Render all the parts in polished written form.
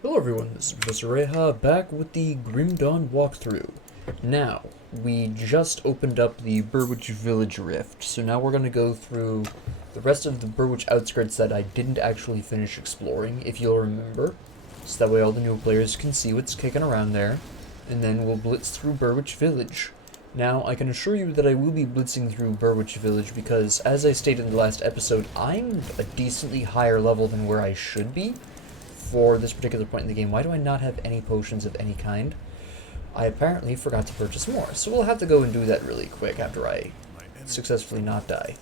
Hello everyone, this is Professor Reha back with the Grim Dawn walkthrough. Now, we just opened up the Burrwich Village Rift, so now we're going to go through the rest of the Burrwich outskirts that I didn't actually finish exploring, if you'll remember, so that way all the new players can see what's kicking around there, and then we'll blitz through Burrwich Village. Now, I can assure you that I will be blitzing through Burrwich Village because, as I stated in the last episode, I'm a decently higher level than where I should be for this particular point in the game. Why do I not have any potions of any kind? I apparently forgot to purchase more, so we'll have to go and do that really quick after I successfully not die.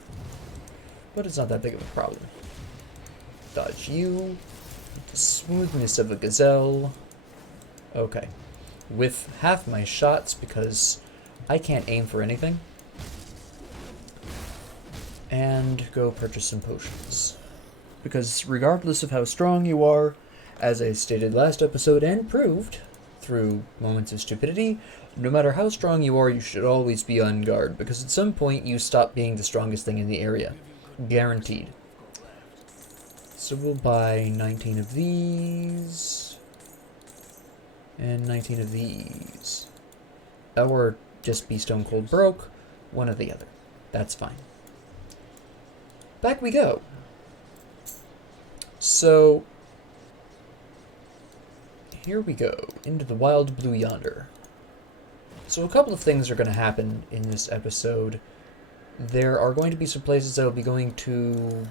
But it's not that big of a problem. Dodge you. The smoothness of a gazelle. Okay. With half my shots because I can't aim for anything. And go purchase some potions. Because regardless of how strong you are, as I stated last episode and proved through moments of stupidity, no matter how strong you are, you should always be on guard, because at some point you stop being the strongest thing in the area. Guaranteed. So we'll buy 19 of these, and 19 of these. Or just be stone cold broke, one or the other. That's fine. Back we go. So, here we go, into the wild blue yonder. So a couple of things are going to happen in this episode. There are going to be some places I will be going to,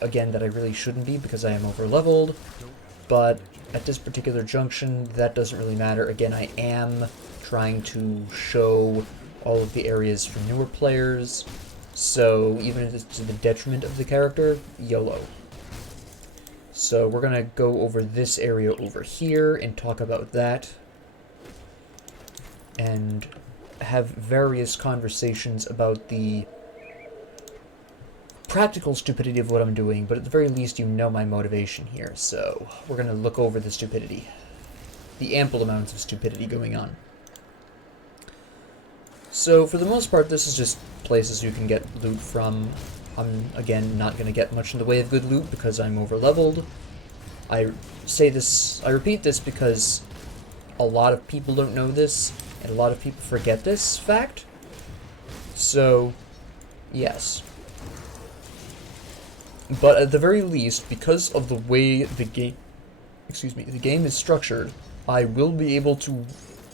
again, that I really shouldn't be because I am over-leveled, but at this particular junction, that doesn't really matter. Again, I am trying to show all of the areas for newer players, so even if it's to the detriment of the character, YOLO. So we're going to go over this area over here and talk about that. And have various conversations about the practical stupidity of what I'm doing, but at the very least you know my motivation here. So we're going to look over the stupidity. The ample amounts of stupidity going on. So for the most part, this is just places you can get loot from. I'm, again, not going to get much in the way of good loot because I'm over-leveled. I repeat this because a lot of people don't know this, and a lot of people forget this fact. So, yes. But at the very least, because of the way the game is structured, I will be able to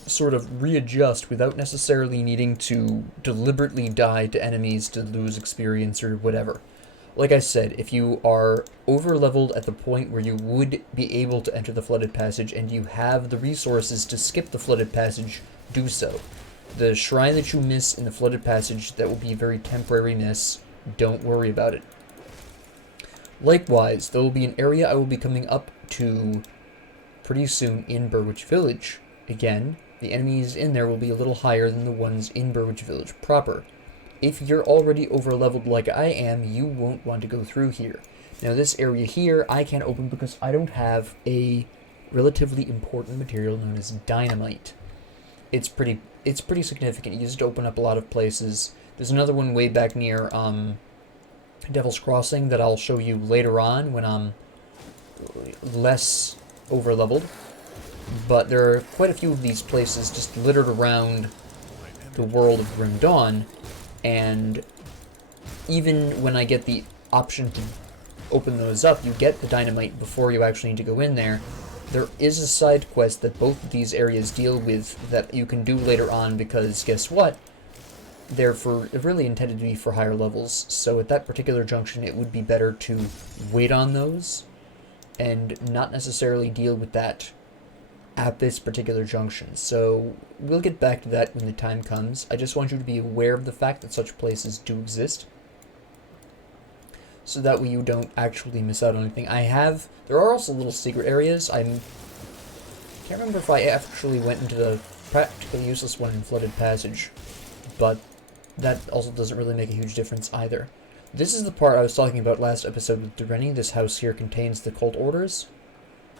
sort of readjust without necessarily needing to deliberately die to enemies to lose experience or whatever. Like I said, if you are over-leveled at the point where you would be able to enter the flooded passage and you have the resources to skip the flooded passage, do so. The shrine that you miss in the flooded passage, that will be a very temporary miss. Don't worry about it. Likewise, there will be an area I will be coming up to pretty soon in Burrwich Village. Again, the enemies in there will be a little higher than the ones in Burrwich Village proper. If you're already over-leveled like I am, you won't want to go through here. Now this area here, I can't open because I don't have a relatively important material known as dynamite. It's pretty significant. You just open up a lot of places. There's another one way back near Devil's Crossing that I'll show you later on when I'm less over-leveled. But there are quite a few of these places just littered around the world of Grim Dawn, and even when I get the option to open those up, you get the dynamite before you actually need to go in there. There is a side quest that both of these areas deal with that you can do later on because, guess what? They're really intended to be for higher levels, so at that particular junction it would be better to wait on those and not necessarily deal with that at this particular junction. So we'll get back to that when the time comes. I just want you to be aware of the fact that such places do exist, so that way you don't actually miss out on anything. There are also little secret areas. I can't remember if I actually went into the practically useless one in Flooded Passage, but that also doesn't really make a huge difference either. This is the part I was talking about last episode with Durenny. This house here contains the cult orders.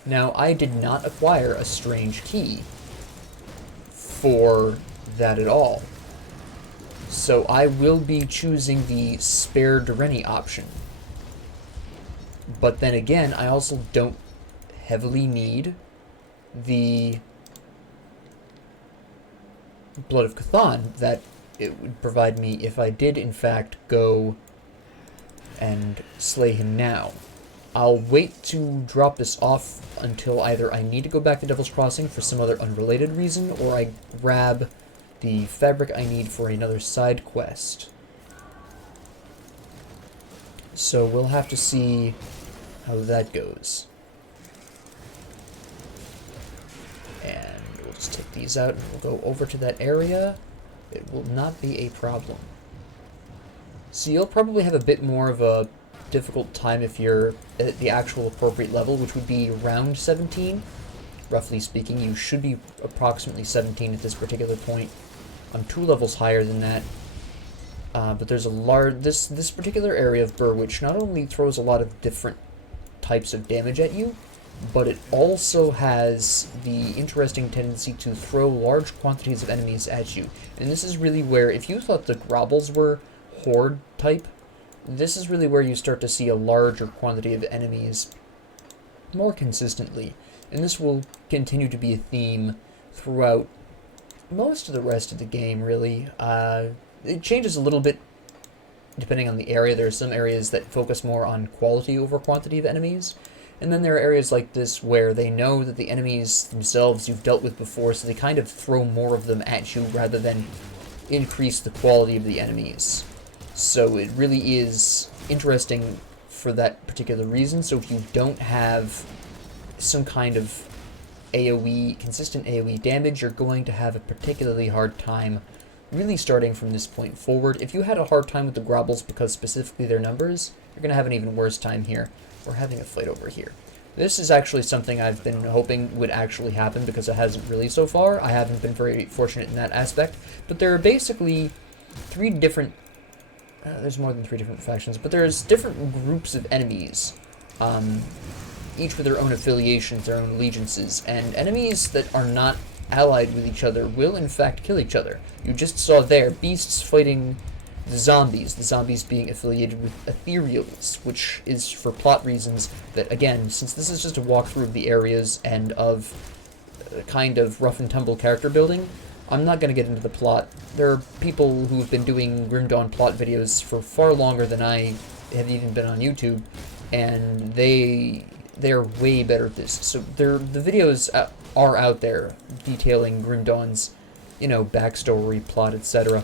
Now, I did not acquire a strange key for that at all. So I will be choosing the spare Durenny option. But then again, I also don't heavily need the Blood of Cthon that it would provide me if I did, in fact, go and slay him now. I'll wait to drop this off until either I need to go back to Devil's Crossing for some other unrelated reason, or I grab the fabric I need for another side quest. So we'll have to see how that goes. And we'll just take these out and we'll go over to that area. It will not be a problem. So you'll probably have a bit more of a difficult time if you're at the actual appropriate level, which would be around 17. Roughly speaking, you should be approximately 17 at this particular point. I'm 2 levels higher than that. But there's a large... This particular area of Burrwich not only throws a lot of different types of damage at you, but it also has the interesting tendency to throw large quantities of enemies at you. And this is really where, if you thought the Grobbles were horde type, this is really where you start to see a larger quantity of enemies more consistently. And this will continue to be a theme throughout most of the rest of the game, really. It changes a little bit depending on the area. There are some areas that focus more on quality over quantity of enemies. And then there are areas like this where they know that the enemies themselves you've dealt with before, so they kind of throw more of them at you rather than increase the quality of the enemies. So it really is interesting for that particular reason. So if you don't have some kind of AoE, consistent AoE damage, you're going to have a particularly hard time really starting from this point forward. If you had a hard time with the Grobbles because specifically their numbers, you're going to have an even worse time here. We're having a fight over here. This is actually something I've been hoping would actually happen because it hasn't really so far. I haven't been very fortunate in that aspect. But there are basically 3 different... there's more than 3 different factions, but there's different groups of enemies. Each with their own affiliations, their own allegiances, and enemies that are not allied with each other will in fact kill each other. You just saw there beasts fighting the zombies being affiliated with ethereals, which is for plot reasons that, again, since this is just a walkthrough of the areas and of kind of rough and tumble character building, I'm not going to get into the plot. There are people who have been doing Grim Dawn plot videos for far longer than I have even been on YouTube, and they're way better at this. So the videos are out there detailing Grim Dawn's, backstory, plot, etc.,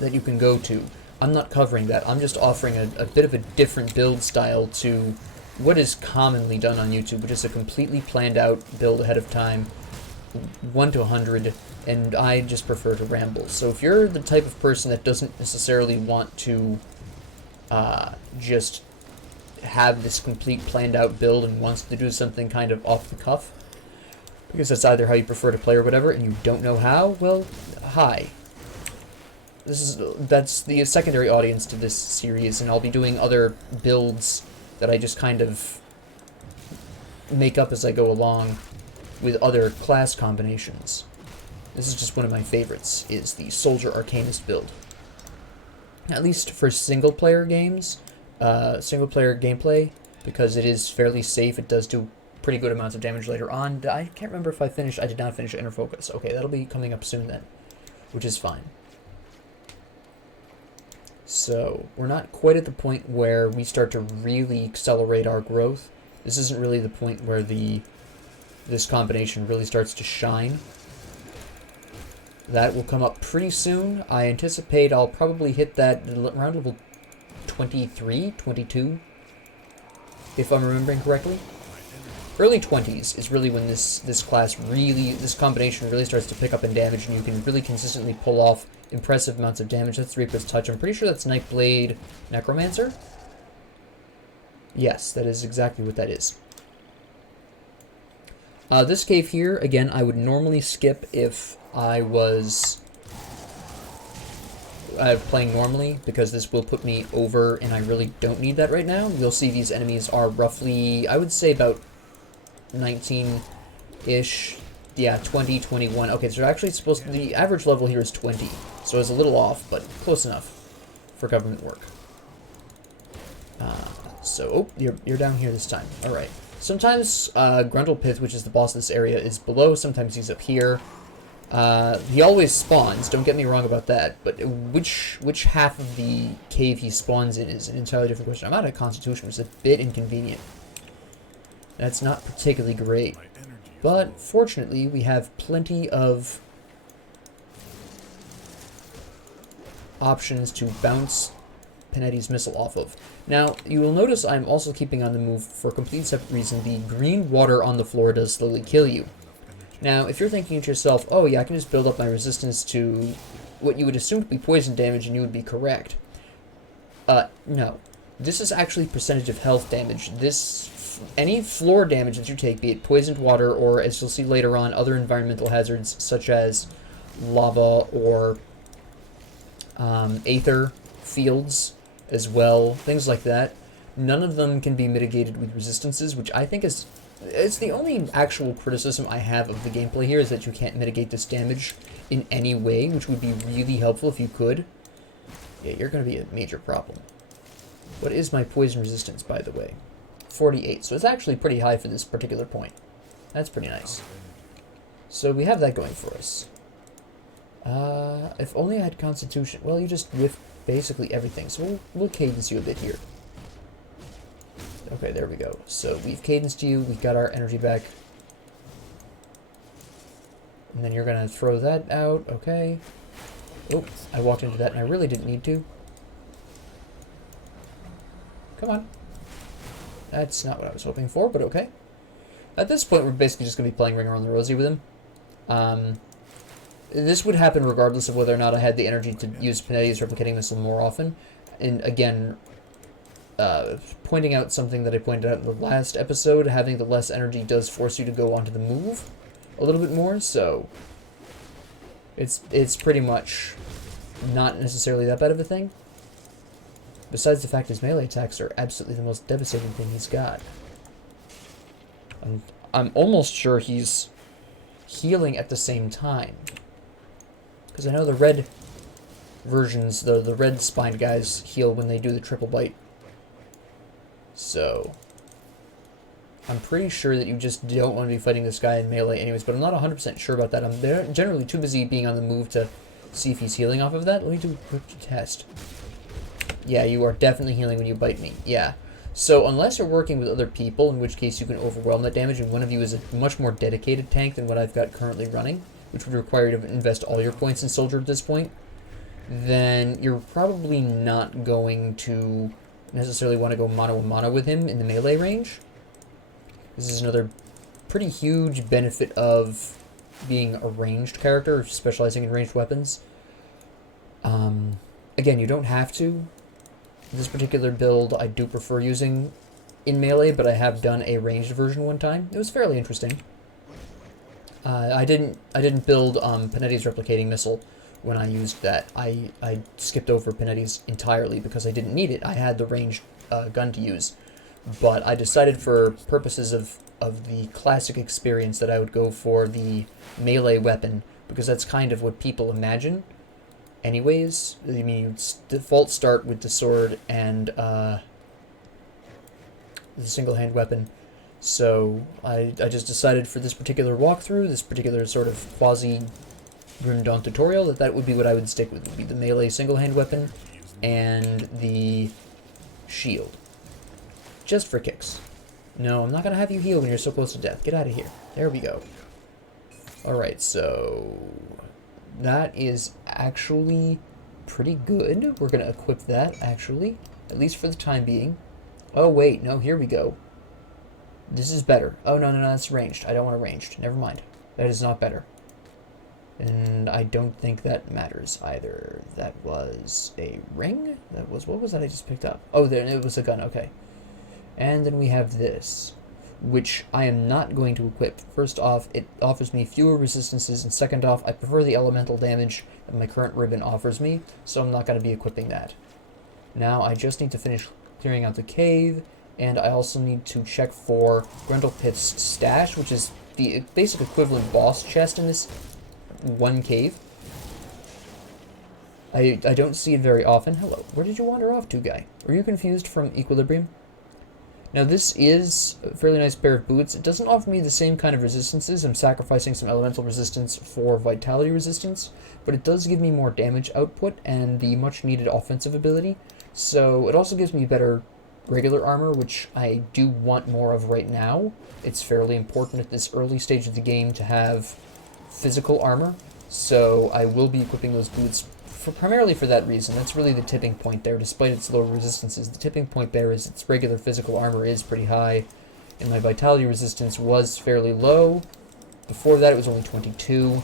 that you can go to. I'm not covering that. I'm just offering a bit of a different build style to what is commonly done on YouTube, which is a completely planned out build ahead of time, 1 to 100, and I just prefer to ramble. So if you're the type of person that doesn't necessarily want to just have this complete planned out build and wants to do something kind of off the cuff, because that's either how you prefer to play or whatever, and you don't know how, well, hi. That's the secondary audience to this series, and I'll be doing other builds that I just kind of make up as I go along with other class combinations. This is just one of my favorites, is the Soldier Arcanist build. At least for single-player games, single-player gameplay, because it is fairly safe. It does do pretty good amounts of damage later on. I can't remember if I did not finish Inner Focus. Okay, that'll be coming up soon then, which is fine. So, we're not quite at the point where we start to really accelerate our growth. This isn't really the point where this combination really starts to shine. That will come up pretty soon. I anticipate I'll probably hit that around level 23, 22, if I'm remembering correctly. Early 20s is really when this combination really starts to pick up in damage, and you can really consistently pull off impressive amounts of damage. That's Reaper's Touch. I'm pretty sure that's Nightblade Necromancer. Yes, that is exactly what that is. This cave here, again, I would normally skip if I was playing normally, because this will put me over, and I really don't need that right now. You'll see these enemies are roughly, I would say about 19-ish. Yeah, 20, 21. Okay, so actually the average level here is 20, so it's a little off, but close enough for government work. Oh, you're down here this time. Alright. Sometimes Grundlepith, which is the boss of this area, is below. Sometimes he's up here. He always spawns, don't get me wrong about that, but which half of the cave he spawns in is an entirely different question. I'm out of Constitution, which is a bit inconvenient. That's not particularly great. But, fortunately, we have plenty of options to bounce Panetti's missile off of. Now, you will notice I'm also keeping on the move for a complete separate reason. The green water on the floor does slowly kill you. Now, if you're thinking to yourself, oh yeah, I can just build up my resistance to what you would assume to be poison damage and you would be correct. No. This is actually percentage of health damage. Any floor damage that you take, be it poisoned water or, as you'll see later on, other environmental hazards such as lava or aether fields as well, things like that, none of them can be mitigated with resistances, which I think is... It's the only actual criticism I have of the gameplay here, is that you can't mitigate this damage in any way, which would be really helpful if you could. Yeah, you're going to be a major problem. What is my poison resistance, by the way? 48, so it's actually pretty high for this particular point. That's pretty nice. So we have that going for us. If only I had Constitution. Well, you just whiff basically everything, so we'll cadence you a bit here. Okay, there we go. So we've cadenced you, we've got our energy back. And then you're going to throw that out, okay. Oh, I walked into that and I really didn't need to. Come on. That's not what I was hoping for, but okay. At this point, we're basically just going to be playing Ring Around the Rosie with him. This would happen regardless of whether or not I had the energy to use Panetti's replicating missile more often. And again... pointing out something that I pointed out in the last episode, having the less energy does force you to go onto the move a little bit more, so it's pretty much not necessarily that bad of a thing. Besides the fact his melee attacks are absolutely the most devastating thing he's got. I'm almost sure he's healing at the same time. Because I know the red versions, the red spined guys heal when they do the triple bite. So, I'm pretty sure that you just don't want to be fighting this guy in melee anyways, but I'm not 100% sure about that. I'm generally too busy being on the move to see if he's healing off of that. Let me do a quick test. Yeah, you are definitely healing when you bite me. Yeah. So, unless you're working with other people, in which case you can overwhelm that damage, and one of you is a much more dedicated tank than what I've got currently running, which would require you to invest all your points in Soldier at this point, then you're probably not going to necessarily want to go mano-a-mano with him in the melee range. This is another pretty huge benefit of being a ranged character, specializing in ranged weapons. Again, you don't have to. This particular build I do prefer using in melee, but I have done a ranged version one time. It was fairly interesting. I didn't build Panetti's replicating missile when I used that. I skipped over Panetti's entirely because I didn't need it. I had the ranged gun to use. But I decided for purposes of the classic experience that I would go for the melee weapon, because that's kind of what people imagine anyways. I mean, you default start with the sword and the single-hand weapon. So I just decided for this particular walkthrough, this particular sort of quasi-Grim Dawn tutorial, that would be what I would stick with. It would be the melee single-hand weapon and the shield. Just for kicks. No, I'm not going to have you heal when you're so close to death. Get out of here. There we go. Alright, so that is actually pretty good. We're going to equip that, actually, at least for the time being. Oh, wait, no, here we go. This is better. Oh, no, that's ranged. I don't want a ranged. Never mind. That is not better. And I don't think that matters either. That was a ring? That was, what was that I just picked up? Oh, there, it was a gun, okay. And then we have this, which I am not going to equip. First off, it offers me fewer resistances, and second off, I prefer the elemental damage that my current ribbon offers me, so I'm not going to be equipping that. Now, I just need to finish clearing out the cave, and I also need to check for Grundlepith's stash, which is the basic equivalent boss chest in this one cave. I don't see it very often. Hello, where did you wander off to, guy? Were you confused from Equilibrium? Now this is a fairly nice pair of boots. It doesn't offer me the same kind of resistances. I'm sacrificing some elemental resistance for vitality resistance, but it does give me more damage output and the much needed offensive ability. So it also gives me better regular armor, which I do want more of right now. It's fairly important at this early stage of the game to have physical armor, so I will be equipping those boots primarily for that reason. That's really the tipping point there. Despite its lower resistances, the tipping point there is its regular physical armor is pretty high, and my vitality resistance was fairly low. Before that, it was only 22.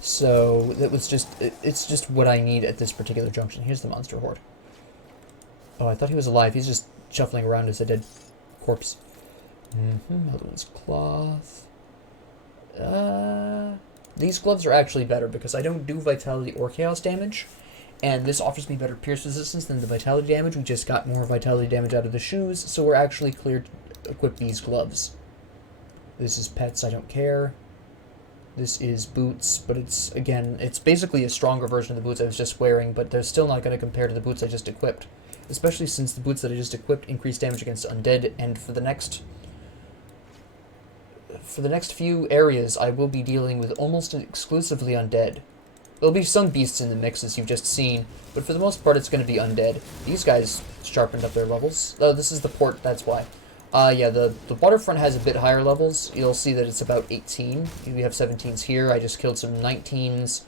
So that was it's just what I need at this particular junction. Here's the monster horde. Oh, I thought he was alive. He's just shuffling around as a dead corpse. Another one's cloth. These gloves are actually better because I don't do vitality or chaos damage, and this offers me better pierce resistance than the vitality damage. We just got more vitality damage out of the shoes, so we're actually clear to equip these gloves. This is pets, I don't care. This is boots, but it's basically a stronger version of the boots I was just wearing, but they're still not going to compare to the boots I just equipped. Especially since the boots that I just equipped increase damage against undead, and for the next few areas, I will be dealing with almost exclusively undead. There'll be some beasts in the mix, as you've just seen, but for the most part, it's going to be undead. These guys sharpened up their levels. Oh, this is the port, that's why. Yeah, the waterfront has a bit higher levels. You'll see that it's about 18. We have 17s here. I just killed some 19s.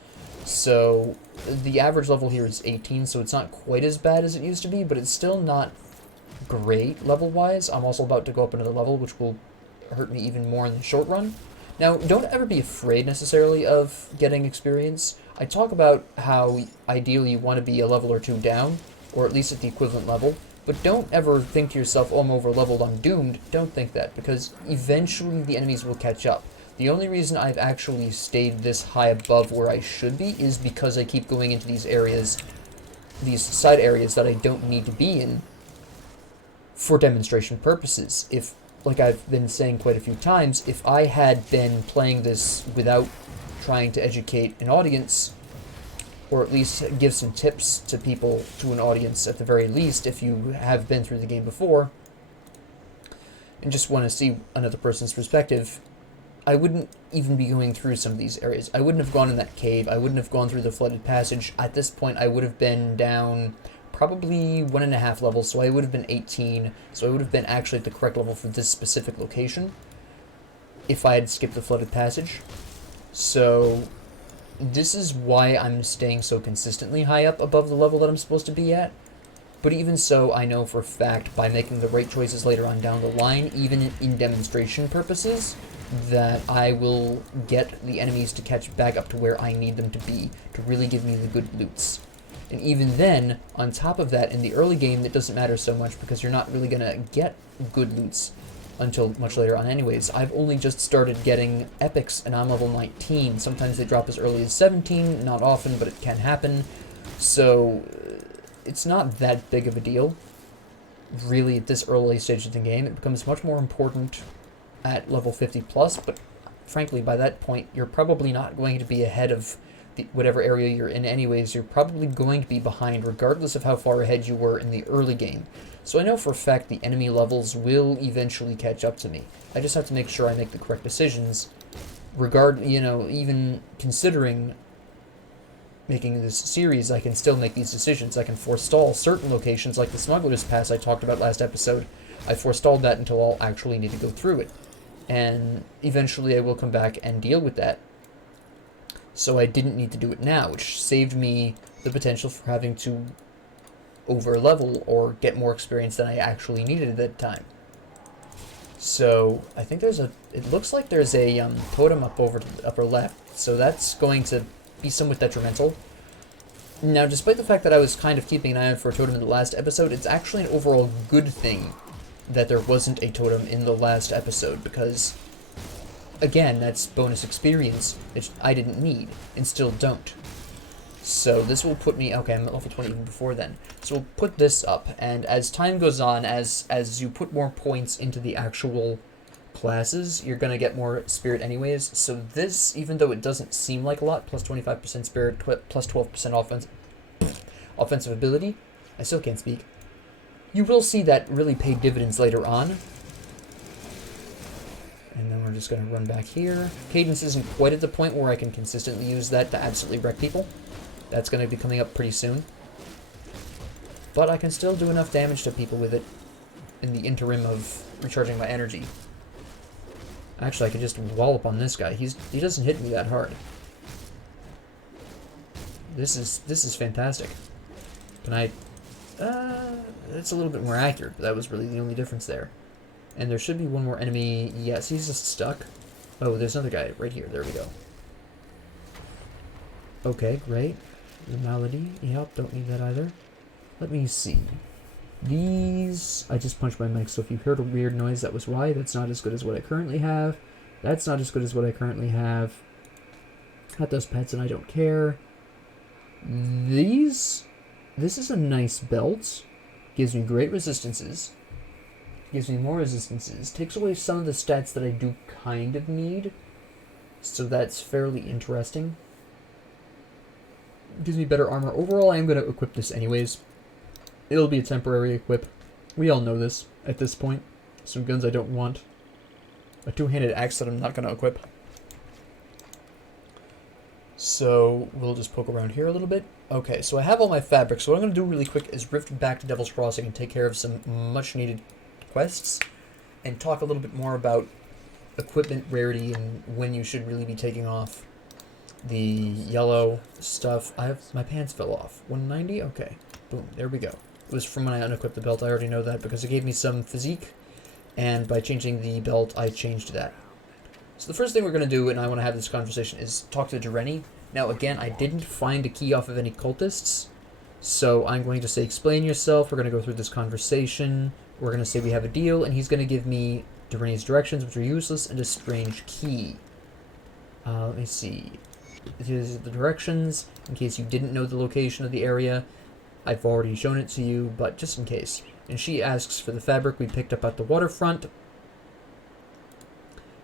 So the average level here is 18, so it's not quite as bad as it used to be, but it's still not great level-wise. I'm also about to go up another level, which will hurt me even more in the short run. Now, don't ever be afraid necessarily of getting experience. I talk about how ideally you want to be a level or two down, or at least at the equivalent level, but don't ever think to yourself, oh, I'm over-leveled, I'm doomed. Don't think that, because eventually the enemies will catch up. The only reason I've actually stayed this high above where I should be is because I keep going into these areas, these side areas that I don't need to be in for demonstration purposes. If, like I've been saying quite a few times, if I had been playing this without trying to educate an audience, or at least give some tips to people, to an audience at the very least, if you have been through the game before, and just want to see another person's perspective, I wouldn't even be going through some of these areas. I wouldn't have gone in that cave. I wouldn't have gone through the flooded passage. At this point, I would have been down probably 1.5 levels, so I would have been 18. So I would have been actually at the correct level for this specific location if I had skipped the flooded passage. So this is why I'm staying so consistently high up above the level that I'm supposed to be at. But even so, I know for a fact, by making the right choices later on down the line, even in demonstration purposes, that I will get the enemies to catch back up to where I need them to be to really give me the good loots. And even then, on top of that, in the early game, that doesn't matter so much because you're not really going to get good loots until much later on anyways. I've only just started getting epics and I'm level 19. Sometimes they drop as early as 17, not often, but it can happen. So it's not that big of a deal, really, at this early stage of the game. It becomes much more important at level 50 plus, but frankly, by that point, you're probably not going to be ahead of whatever area you're in anyways. You're probably going to be behind, regardless of how far ahead you were in the early game. So I know for a fact the enemy levels will eventually catch up to me. I just have to make sure I make the correct decisions, even considering making this series, I can still make these decisions. I can forestall certain locations, like the Smuggler's Pass I talked about last episode. I forestalled that until I'll actually need to go through it. And eventually I will come back and deal with that. So I didn't need to do it now, which saved me the potential for having to over-level or get more experience than I actually needed at that time. So I think it looks like there's a totem up over to the upper left, so that's going to be somewhat detrimental. Now, despite the fact that I was kind of keeping an eye out for a totem in the last episode, it's actually an overall good thing that there wasn't a totem in the last episode, because, again, that's bonus experience, which I didn't need, and still don't. So this will put me, okay, I'm at level 20 even before then. So we'll put this up, and as time goes on, as you put more points into the actual classes, you're going to get more spirit anyways. So this, even though it doesn't seem like a lot, plus 25% spirit, plus 12% offensive ability, I still can't speak. You will see that really pay dividends later on. And then we're just going to run back here. Cadence isn't quite at the point where I can consistently use that to absolutely wreck people. That's going to be coming up pretty soon. But I can still do enough damage to people with it in the interim of recharging my energy. Actually, I could just wallop on this guy. He doesn't hit me that hard. This is fantastic. Can I... it's a little bit more accurate, but that was really the only difference there. And there should be one more enemy. Yes, he's just stuck. Oh, there's another guy right here. There we go. Okay, great. The malady. Yep, don't need that either. Let me see. These... I just punched my mic, so if you heard a weird noise, that was why. That's not as good as what I currently have. That's not as good as what I currently have. That does pets, and I don't care. These... This is a nice belt. Gives me great resistances. Gives me more resistances. Takes away some of the stats that I do kind of need. So that's fairly interesting. Gives me better armor. Overall, I am going to equip this anyways. It'll be a temporary equip. We all know this at this point. Some guns I don't want. A two-handed axe that I'm not going to equip. So we'll just poke around here a little bit. Okay, so I have all my fabrics. So what I'm going to do really quick is rift back to Devil's Crossing and take care of some much-needed quests and talk a little bit more about equipment rarity and when you should really be taking off the yellow stuff. My pants fell off. 190? Okay. Boom. There we go. It was from when I unequipped the belt. I already know that because it gave me some physique, and by changing the belt, I changed that. So the first thing we're going to do, and I want to have this conversation, is talk to Jareni. Now, again, I didn't find a key off of any cultists, so I'm going to say, explain yourself. We're going to go through this conversation. We're going to say we have a deal, and he's going to give me Jareni's directions, which are useless, and a strange key. Let me see. Here's the directions, in case you didn't know the location of the area. I've already shown it to you, but just in case. And she asks for the fabric we picked up at the waterfront.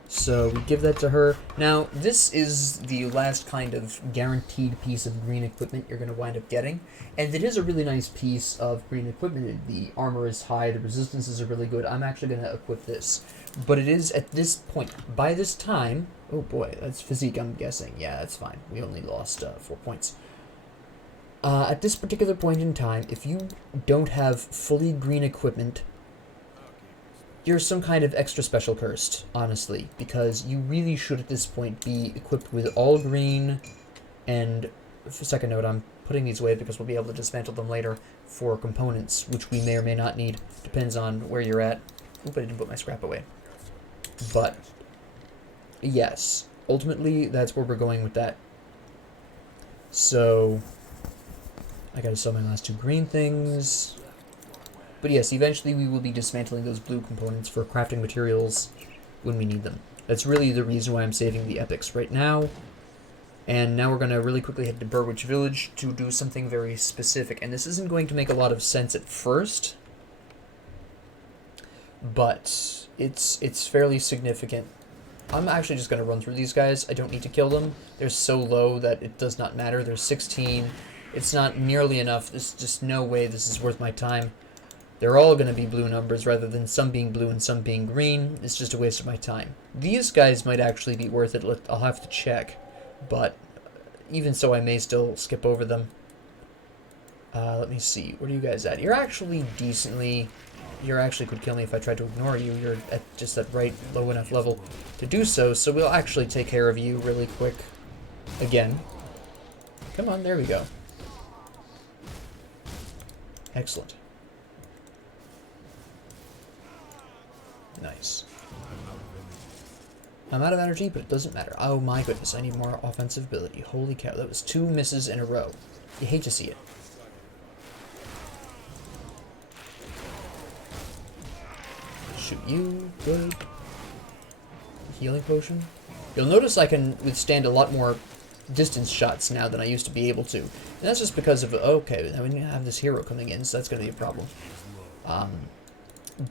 So we give that to her. Now, this is the last kind of guaranteed piece of green equipment you're going to wind up getting. And it is a really nice piece of green equipment. The armor is high, the resistances are really good. I'm actually going to equip this. But it is at this point, by this time... Oh boy, that's physique, I'm guessing. Yeah, that's fine. We only lost 4 points. At this particular point in time, if you don't have fully green equipment, you're some kind of extra special cursed, honestly, because you really should at this point be equipped with all green, and for a second note, I'm putting these away because we'll be able to dismantle them later for components, which we may or may not need, depends on where you're at. Oop, I didn't put my scrap away. But, yes, ultimately, that's where we're going with that. So, I gotta sell my last 2 green things. But yes, eventually we will be dismantling those blue components for crafting materials when we need them. That's really the reason why I'm saving the epics right now. And now we're going to really quickly head to Burrwich Village to do something very specific. And this isn't going to make a lot of sense at first, but it's fairly significant. I'm actually just going to run through these guys. I don't need to kill them. They're so low that it does not matter. There's 16. It's not nearly enough. There's just no way this is worth my time. They're all going to be blue numbers rather than some being blue and some being green. It's just a waste of my time. These guys might actually be worth it. I'll have to check. But even so, I may still skip over them. Let me see. Where are you guys at? You're actually decently... You actually could kill me if I tried to ignore you. You're at just that right low enough level to do so. So we'll actually take care of you really quick. Again. Come on, there we go. Excellent. Nice. I'm out of energy, but it doesn't matter. Oh my goodness, I need more offensive ability. Holy cow, that was 2 misses in a row. You hate to see it. Shoot you. Good. Healing potion. You'll notice I can withstand a lot more distance shots now than I used to be able to. And that's just because of... Okay, now we have this hero coming in, so that's going to be a problem.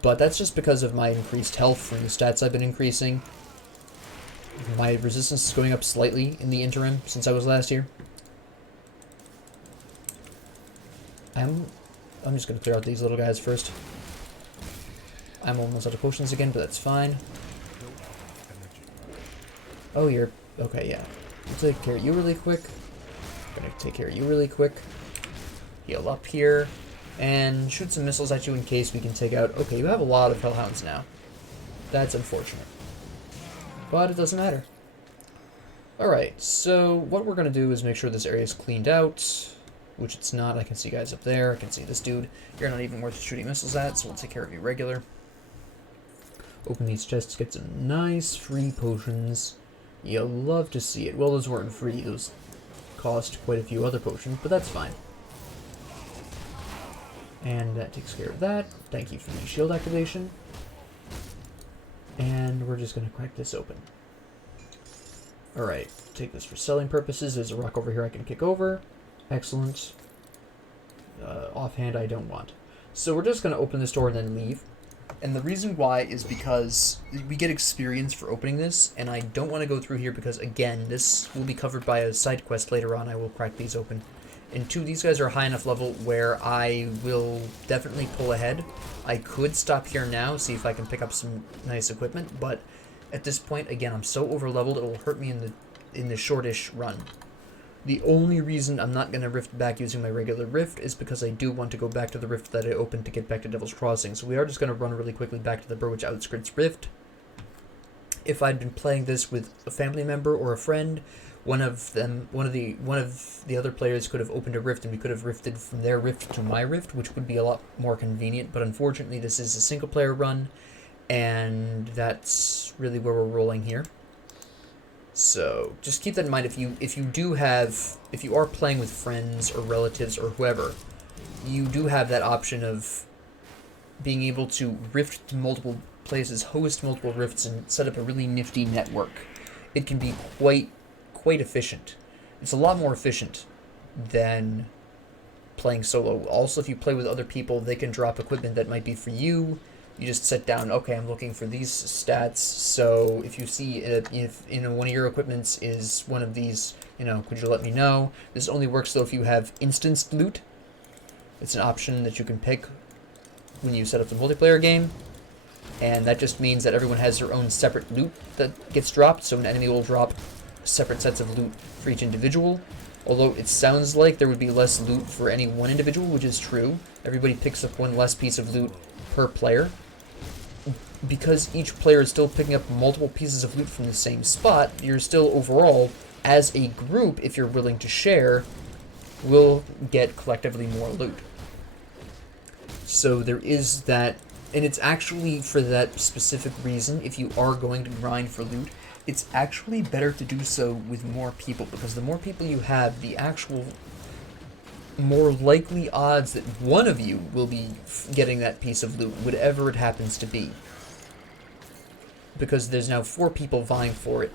But that's just because of my increased health from the stats I've been increasing. My resistance is going up slightly in the interim since I was last here. I'm just gonna clear out these little guys first. I'm almost out of potions again, but that's fine. Oh, you're... Okay, yeah. I'll take care of you really quick. Gonna take care of you really quick. Heal up here. And shoot some missiles at you in case we can take out... Okay, you have a lot of Hellhounds now. That's unfortunate. But it doesn't matter. Alright, so what we're gonna do is make sure this area is cleaned out. Which it's not. I can see guys up there. I can see this dude. You're not even worth shooting missiles at, so we'll take care of you regular. Open these chests, get some nice free potions. You'll love to see it. Well, those weren't free. Those cost quite a few other potions, but that's fine. And that takes care of that. Thank you for the shield activation. And we're just going to crack this open. Alright, take this for selling purposes. There's a rock over here I can kick over. Excellent. Offhand, I don't want. So we're just going to open this door and then leave. And the reason why is because we get experience for opening this, and I don't want to go through here because, again, this will be covered by a side quest later on. I will crack these open. And two, these guys are high enough level where I will definitely pull ahead. I could stop here now, see if I can pick up some nice equipment, but at this point, again, I'm so over-leveled, it'll hurt me in the shortish run. The only reason I'm not going to rift back using my regular rift is because I do want to go back to the rift that I opened to get back to Devil's Crossing. So we are just going to run really quickly back to the Burrwich Outskirts rift. If I'd been playing this with a family member or a friend, one of the other players could have opened a rift and we could have rifted from their rift to my rift, which would be a lot more convenient. But unfortunately, this is a single player run, and that's really where we're rolling here. So just keep that in mind. If you are playing with friends or relatives or whoever, you do have that option of being able to rift to multiple places, host multiple rifts, and set up a really nifty network. It can be quite efficient. It's a lot more efficient than playing solo. Also, if you play with other people, they can drop equipment that might be for you. You just set down, okay, I'm looking for these stats, so if you see if one of your equipments is one of these, could you let me know? This only works though if you have instanced loot. It's an option that you can pick when you set up the multiplayer game, and that just means that everyone has their own separate loot that gets dropped, so an enemy will drop separate sets of loot for each individual. Although it sounds like there would be less loot for any one individual, which is true. Everybody picks up one less piece of loot per player. Because each player is still picking up multiple pieces of loot from the same spot, you're still overall, as a group, if you're willing to share, will get collectively more loot. So there is that, and it's actually for that specific reason, if you are going to grind for loot, it's actually better to do so with more people, because the more people you have, the actual more likely odds that one of you will be getting that piece of loot, whatever it happens to be. Because there's now 4 people vying for it.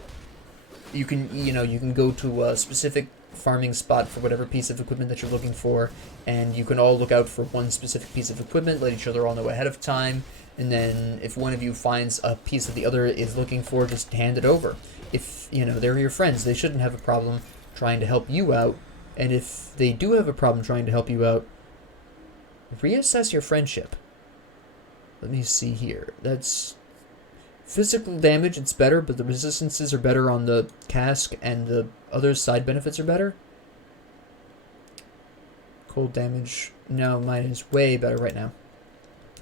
You can go to a specific farming spot for whatever piece of equipment that you're looking for, and you can all look out for one specific piece of equipment, let each other all know ahead of time, and then if one of you finds a piece that the other is looking for, just hand it over. If, they're your friends, they shouldn't have a problem trying to help you out, and if they do have a problem trying to help you out, reassess your friendship. Let me see here. That's physical damage, it's better, but the resistances are better on the cask, and the other side benefits are better. Cold damage, no, mine is way better right now.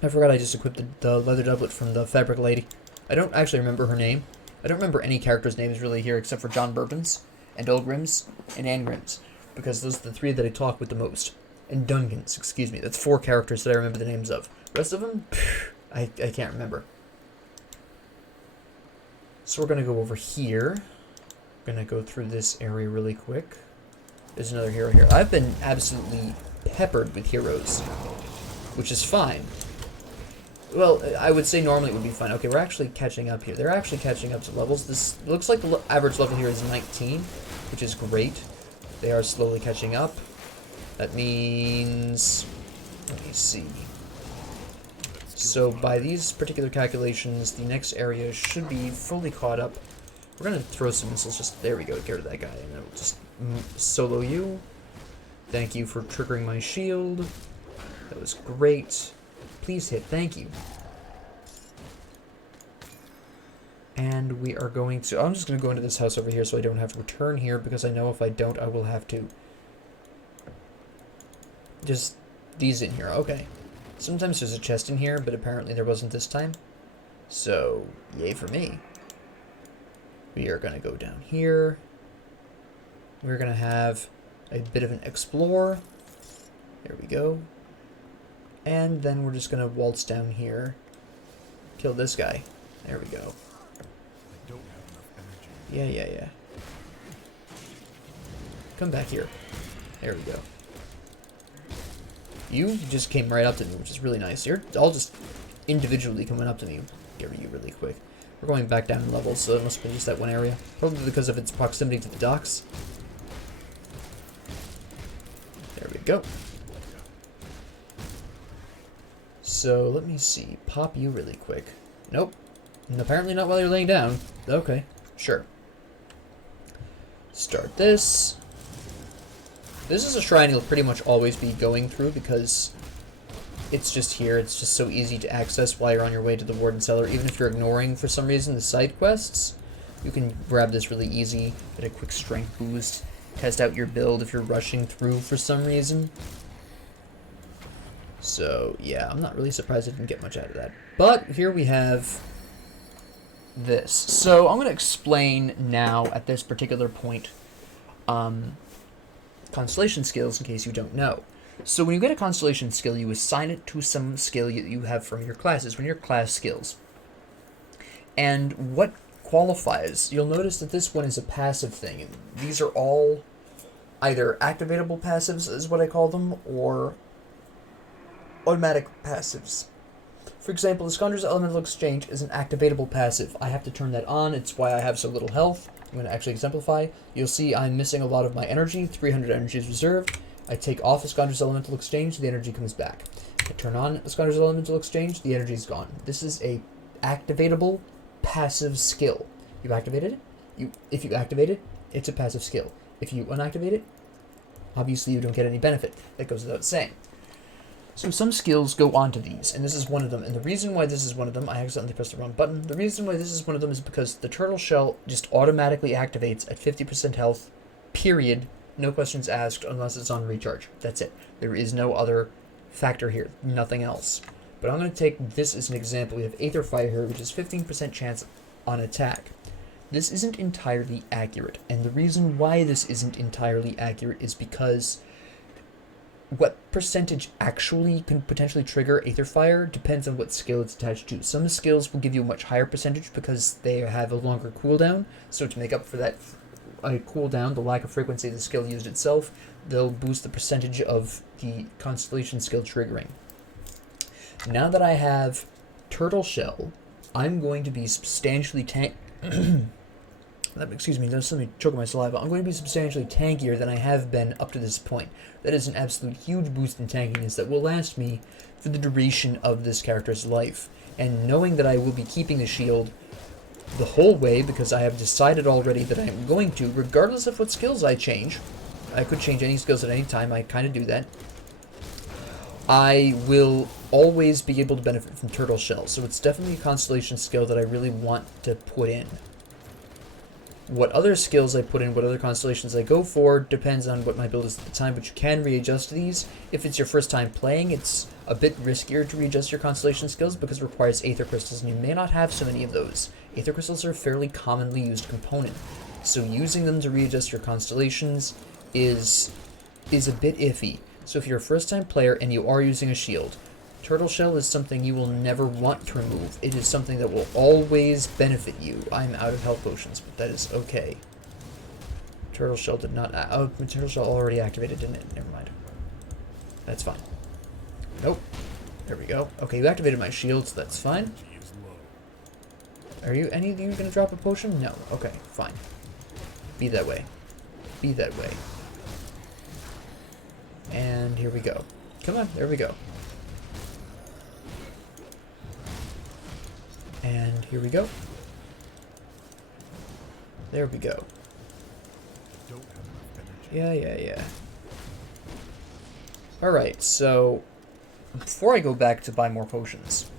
I forgot I just equipped the leather doublet from the fabric lady. I don't actually remember her name. I don't remember any characters' names really here, except for John Bourbons, and Ilgrims, and Angrims, because those are the 3 that I talk with the most. And Dungans, excuse me, that's 4 characters that I remember the names of. The rest of them, I can't remember. So we're going to go over here. We're going to go through this area really quick. There's another hero here. I've been absolutely peppered with heroes, which is fine. Well, I would say normally it would be fine. Okay, we're actually catching up here. They're actually catching up to levels. This looks like the average level here is 19, which is great. They are slowly catching up. That means... let me see. So by these particular calculations, the next area should be fully caught up. We're going to throw some missiles. Just there we go. Get rid of that guy. And then we'll just solo you. Thank you for triggering my shield. That was great. Please hit. Thank you. And we are going to... I'm just going to go into this house over here so I don't have to return here, because I know if I don't, I will have to... Just these in here. Okay. Sometimes there's a chest in here, but apparently there wasn't this time. So, yay for me. We are going to go down here. We're going to have a bit of an explore. There we go. And then we're just going to waltz down here. Kill this guy. There we go. I don't have enough energy. Yeah. Come back here. There we go. You just came right up to me, which is really nice. You're all just individually coming up to me. Get you really quick. We're going back down in levels, so it must have been just that one area. Probably because of its proximity to the docks. There we go. So, let me see. Pop you really quick. Nope. And apparently not while you're laying down. Okay, sure. Start this. This is a shrine you'll pretty much always be going through because it's just here. It's just so easy to access while you're on your way to the Warden Cellar. Even if you're ignoring, for some reason, the side quests, you can grab this really easy, get a quick strength boost, test out your build if you're rushing through for some reason. So, yeah, I'm not really surprised I didn't get much out of that. But here we have this. So, I'm going to explain now at this particular point constellation skills in case you don't know. So when you get a constellation skill, you assign it to some skill you have from your classes, from your class skills. And what qualifies, you'll notice that this one is a passive thing. These are all either activatable passives, is what I call them, or automatic passives. For example, the Scoundrel's Elemental Exchange is an activatable passive. I have to turn that on. It's why I have so little health. I'm going to actually exemplify. You'll see I'm missing a lot of my energy. 300 energy is reserved. I take off a Scoundrel's Elemental Exchange, the energy comes back. I turn on a Scoundrel's Elemental Exchange, the energy is gone. This is a activatable passive skill. You activated it? If you activate it, it's a passive skill. If you unactivate it, obviously you don't get any benefit. That goes without saying. So some skills go onto these, and this is one of them. And the reason why this is one of them, I accidentally pressed the wrong button. The reason why this is one of them is because the turtle shell just automatically activates at 50% health, period. No questions asked unless it's on recharge. That's it. There is no other factor here. Nothing else. But I'm going to take this as an example. We have Aether Fire here, which is 15% chance on attack. This isn't entirely accurate. And the reason why this isn't entirely accurate is because what percentage actually can potentially trigger Aether Fire depends on what skill it's attached to. Some skills will give you a much higher percentage because they have a longer cooldown. So to make up for that cooldown, the lack of frequency of the skill used itself, they'll boost the percentage of the constellation skill triggering. Now that I have Turtle Shell, I'm going to be substantially excuse me, there's something choking my saliva. I'm going to be substantially tankier than I have been up to this point. That is an absolute huge boost in tankiness that will last me for the duration of this character's life. And knowing that I will be keeping the shield the whole way, because I have decided already that I'm going to, regardless of what skills I change. I could change any skills at any time, I kind of do that. I will always be able to benefit from Turtle Shell, so it's definitely a constellation skill that I really want to put in. What other skills I put in, what other constellations I go for, depends on what my build is at the time, but you can readjust these. If it's your first time playing, it's a bit riskier to readjust your constellation skills because it requires Aether Crystals, and you may not have so many of those. Aether Crystals are a fairly commonly used component, so using them to readjust your constellations is a bit iffy. So if you're a first time player and you are using a shield, Turtle Shell is something you will never want to remove. It is something that will always benefit you. I'm out of health potions, but that is okay. Turtle Shell did not... Oh, Turtle Shell already activated, didn't it? Never mind. That's fine. Nope. There we go. Okay, you activated my shield, so that's fine. Are you any of you going to drop a potion? No. Okay, fine. Be that way. Be that way. And here we go. Come on, there we go. And here we go. There we go. Yeah. Alright, so before I go back to buy more potions,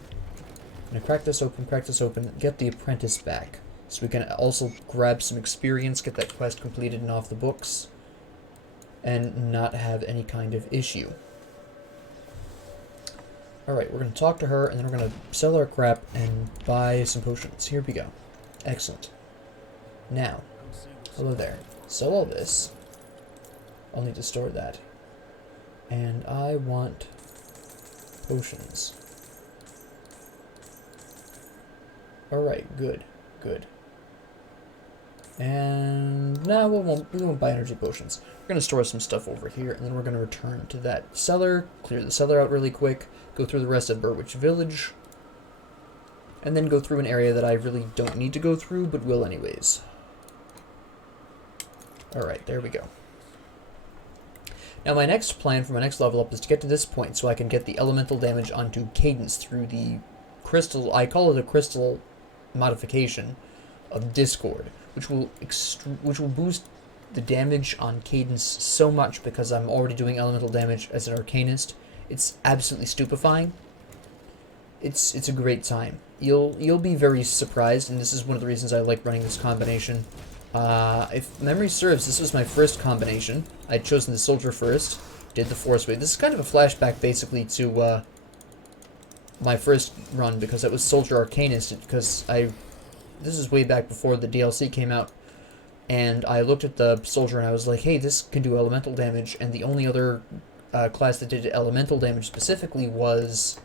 I'm going to crack this open, get the apprentice back. So we can also grab some experience, get that quest completed and off the books, and not have any kind of issue. Alright, we're going to talk to her, and then we're going to sell our crap and buy some potions. Here we go. Excellent. Now, hello there. Sell all this. I'll need to store that. And I want potions. Alright, good. Good. And now we won't buy energy potions. We're going to store some stuff over here, and then we're going to return to that cellar, clear the cellar out really quick, go through the rest of Burrwich Village, and then go through an area that I really don't need to go through, but will anyways. Alright, there we go. Now my next plan for my next level up is to get to this point so I can get the elemental damage onto Cadence through the crystal, I call it a crystal modification of Discord, which will boost the damage on Cadence so much because I'm already doing elemental damage as an Arcanist. It's absolutely stupefying. It's a great time. You'll be very surprised, and this is one of the reasons I like running this combination. If memory serves, this was my first combination. I'd chosen the soldier first, did the force wave. This is kind of a flashback basically to my first run because it was soldier Arcanist because this is way back before the DLC came out, and I looked at the soldier and I was like, hey, this can do elemental damage, and the only other class that did elemental damage specifically was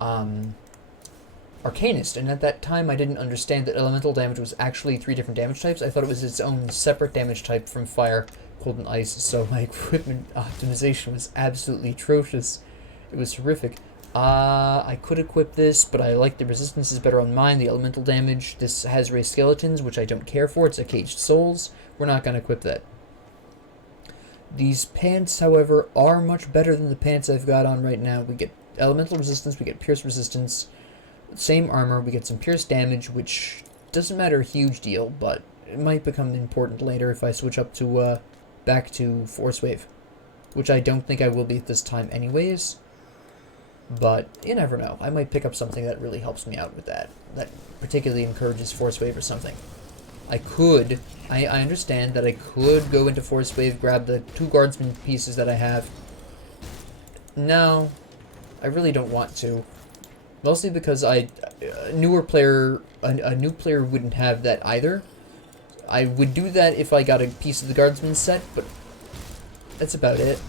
Arcanist, and at that time I didn't understand that elemental damage was actually 3 different damage types. I thought it was its own separate damage type from fire, cold, and ice, so my equipment optimization was absolutely atrocious. It was horrific. I could equip this, but I like the resistance is better on mine. The elemental damage, this has raised skeletons, which I don't care for. It's a caged souls. We're not going to equip that. These pants, however, are much better than the pants I've got on right now. We get elemental resistance, we get pierce resistance, same armor, we get some pierce damage, which doesn't matter a huge deal, but it might become important later if I switch up to, back to Force Wave, which I don't think I will be at this time anyways, but you never know. I might pick up something that really helps me out with that particularly encourages Force Wave or something. I understand that I could go into Force Wave, grab the 2 guardsman pieces that I have. No, I really don't want to. Mostly because a new player wouldn't have that either. I would do that if I got a piece of the guardsman set, but that's about it.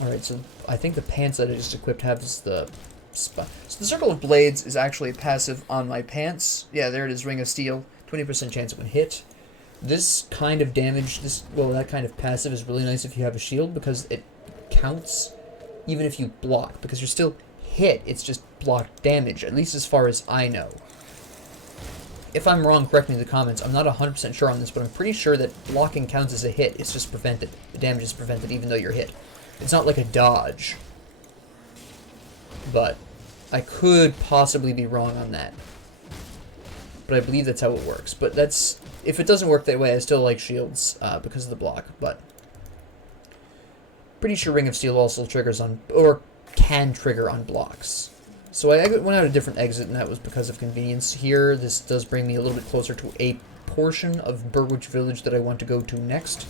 Alright, so I think the pants that I just equipped have the spot. So the Circle of Blades is actually a passive on my pants. Yeah, there it is, Ring of Steel. 20% chance it would hit. This kind of damage, that kind of passive is really nice if you have a shield because it counts even if you block, because you're still hit, it's just block damage, at least as far as I know. If I'm wrong, correct me in the comments. I'm not 100% sure on this, but I'm pretty sure that blocking counts as a hit. It's just prevented. The damage is prevented even though you're hit. It's not like a dodge. But I could possibly be wrong on that. But I believe that's how it works. But that's, if it doesn't work that way, I still like shields because of the block. But pretty sure Ring of Steel also triggers on, or can trigger on blocks. So I went out a different exit, and that was because of convenience. Here, this does bring me a little bit closer to a portion of Burrwich Village that I want to go to next.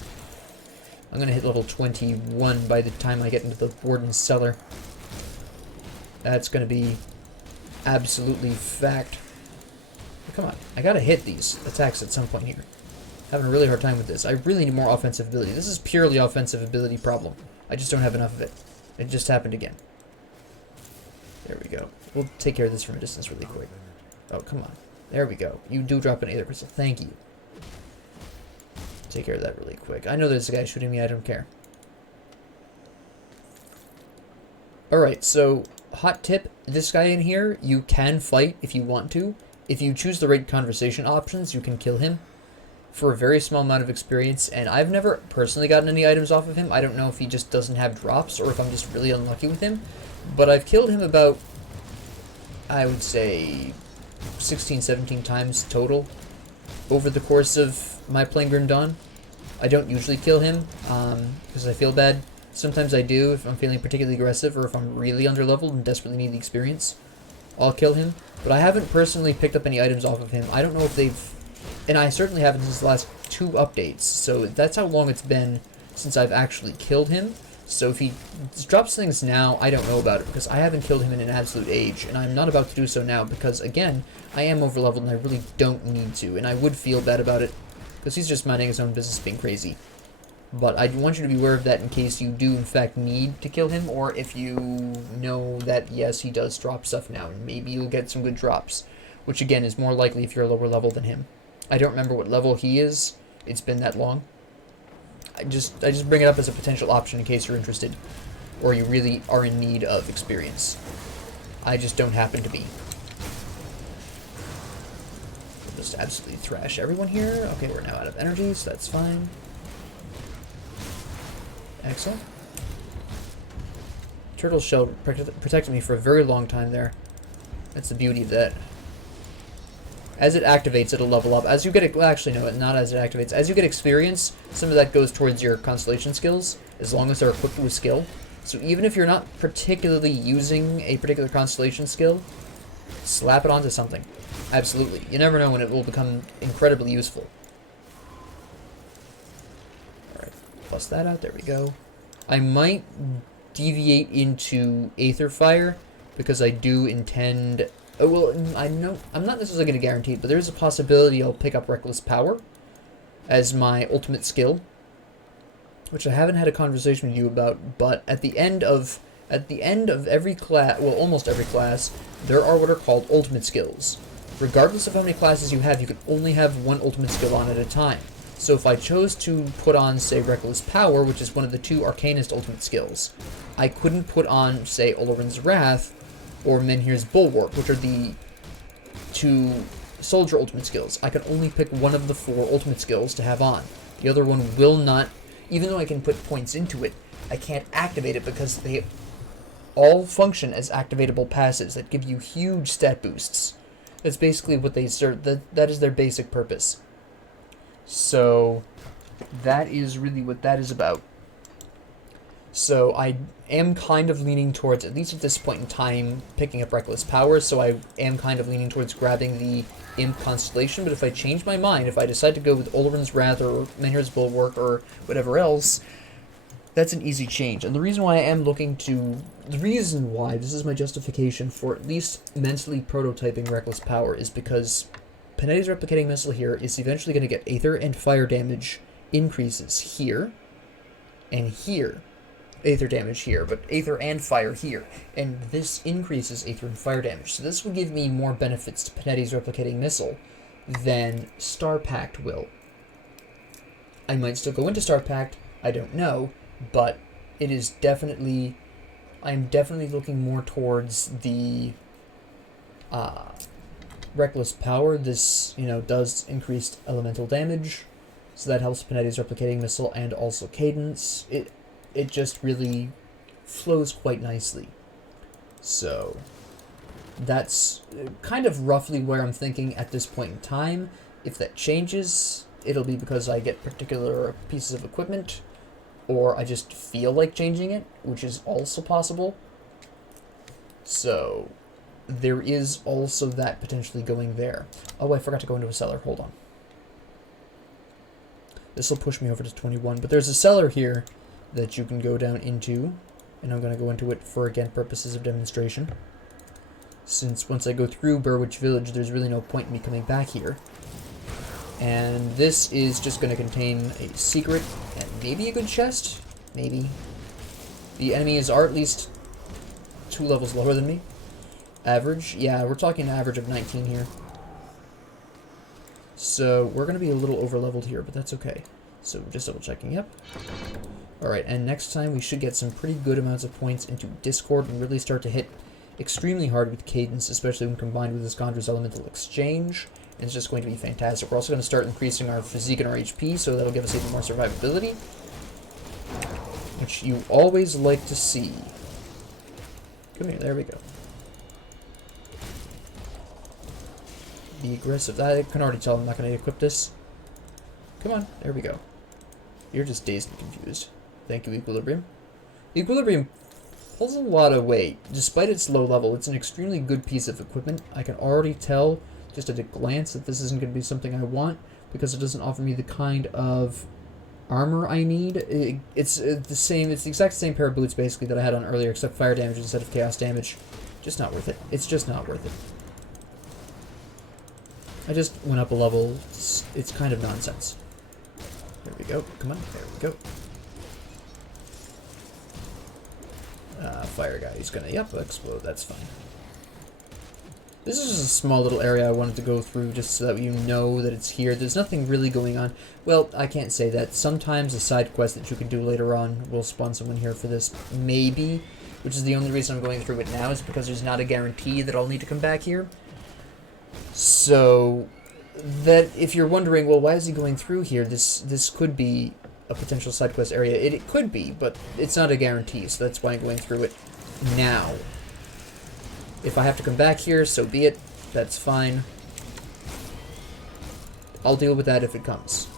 I'm going to hit level 21 by the time I get into the Warden's Cellar. That's going to be absolutely fact. But come on, I got to hit these attacks at some point here. Having a really hard time with this. I really need more offensive ability. This is purely offensive ability problem. I just don't have enough of it. It just happened again. There we go. We'll take care of this from a distance really quick. Oh, come on. There we go. You do drop an Aether Crystal. Thank you. Take care of that really quick. I know there's a guy shooting me. I don't care. Alright, so hot tip. This guy in here, you can fight if you want to. If you choose the right conversation options, you can kill him for a very small amount of experience, and I've never personally gotten any items off of him. I don't know if he just doesn't have drops or if I'm just really unlucky with him, but I've killed him about, I would say, 16, 17 times total over the course of my playing Grim Dawn. I don't usually kill him because I feel bad, Sometimes I do if I'm feeling particularly aggressive or if I'm really underleveled and desperately need the experience. I'll kill him, but I haven't personally picked up any items off of him. I don't know if they've... And I certainly haven't since the last 2 updates, so that's how long it's been since I've actually killed him. So if he drops things now, I don't know about it, because I haven't killed him in an absolute age, and I'm not about to do so now, because, again, I am overleveled and I really don't need to, and I would feel bad about it, because he's just minding his own business being crazy. But I want you to be aware of that in case you do, in fact, need to kill him, or if you know that, yes, he does drop stuff now, and maybe you'll get some good drops, which, again, is more likely if you're lower level than him. I don't remember what level he is. It's been that long. I just bring it up as a potential option in case you're interested, or you really are in need of experience. I just don't happen to be. We'll just absolutely thrash everyone here. Okay, we're now out of energy, so that's fine. Excellent. Turtle shell protected me for a very long time there. That's the beauty of that. As it activates, it'll level up. As you get... Well, actually, no, not as it activates. As you get experience, some of that goes towards your constellation skills, as long as they're equipped with skill. So even if you're not particularly using a particular constellation skill, slap it onto something. Absolutely. You never know when it will become incredibly useful. Alright, plus that out. There we go. I might deviate into Aether Fire, because I do intend... Oh, well, I'm not necessarily going to guarantee it, but there is a possibility I'll pick up Reckless Power as my ultimate skill, which I haven't had a conversation with you about, but at the end of every class, well, almost every class, there are what are called ultimate skills. Regardless of how many classes you have, you can only have one ultimate skill on at a time. So if I chose to put on, say, Reckless Power, which is one of the 2 Arcanist ultimate skills, I couldn't put on, say, Olorin's Wrath or Menhir's Bulwark, which are the 2 soldier ultimate skills. I can only pick one of the 4 ultimate skills to have on. The other one will not, even though I can put points into it, I can't activate it because they all function as activatable passives that give you huge stat boosts. That's basically what they serve. That is their basic purpose. So that is really what that is about. So I am kind of leaning towards, at least at this point in time, picking up Reckless Power, so I am kind of leaning towards grabbing the Imp Constellation, but if I change my mind, if I decide to go with Olorin's Wrath or Menhir's Bulwark or whatever else, that's an easy change. And the reason why this is my justification for at least mentally prototyping Reckless Power is because Panetti's Replicating Missile here is eventually going to get Aether and Fire damage increases here and here. Aether damage here, but Aether and Fire here. And this increases Aether and Fire damage. So this will give me more benefits to Panetti's Replicating Missile than Star Pact will. I might still go into Star Pact, I don't know, but it is definitely... I'm definitely looking more towards the Reckless Power. This, does increased elemental damage, so that helps Panetti's Replicating Missile and also Cadence. It just really flows quite nicely. So that's kind of roughly where I'm thinking at this point in time. If that changes, it'll be because I get particular pieces of equipment, or I just feel like changing it, which is also possible. So there is also that potentially going there. Oh, I forgot to go into a cellar. Hold on. This will push me over to 21, but there's a cellar here that you can go down into, and I'm going to go into it for, again, purposes of demonstration. Since once I go through Burrwich Village, there's really no point in me coming back here. And this is just going to contain a secret and maybe a good chest? Maybe. The enemies are at least 2 levels lower than me. Average? Yeah, we're talking an average of 19 here. So we're going to be a little over-leveled here, but that's okay. So just double-checking, yep. Alright, and next time we should get some pretty good amounts of points into Discord and really start to hit extremely hard with Cadence, especially when combined with Iskandra's Elemental Exchange. And it's just going to be fantastic. We're also going to start increasing our physique and our HP, so that'll give us even more survivability, which you always like to see. Come here, there we go. Be aggressive. I can already tell I'm not going to equip this. Come on, there we go. You're just dazed and confused. Thank you, Equilibrium. Equilibrium pulls a lot of weight. Despite its low level, it's an extremely good piece of equipment. I can already tell, just at a glance, that this isn't going to be something I want, because it doesn't offer me the kind of armor I need. It's the same. It's the exact same pair of boots, basically, that I had on earlier, except fire damage instead of chaos damage. Just not worth it. It's just not worth it. I just went up a level. It's kind of nonsense. There we go. Come on. There we go. Fire guy. He's gonna, yep, explode. That's fine. This is just a small little area I wanted to go through just so that you know that it's here. There's nothing really going on. Well, I can't say that. Sometimes a side quest that you can do later on will spawn someone here for this. Maybe. Which is the only reason I'm going through it now, is because there's not a guarantee that I'll need to come back here. So, that if you're wondering, well, why is he going through here? This could be a potential side quest area. It could be, but it's not a guarantee, so that's why I'm going through it now. If I have to come back here, so be it. That's fine. I'll deal with that if it comes.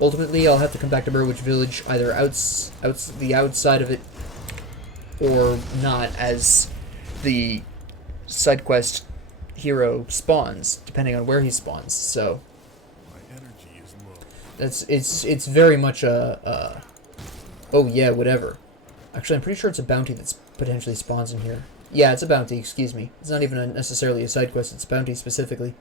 Ultimately, I'll have to come back to Burrwich Village, either the outside of it, or not, as the side quest hero spawns, depending on where he spawns. So My energy is low. it's very much a oh yeah, whatever. Actually, I'm pretty sure it's a bounty that's potentially spawns in here. Yeah, it's a bounty, excuse me. It's not even necessarily a side quest, it's a bounty specifically.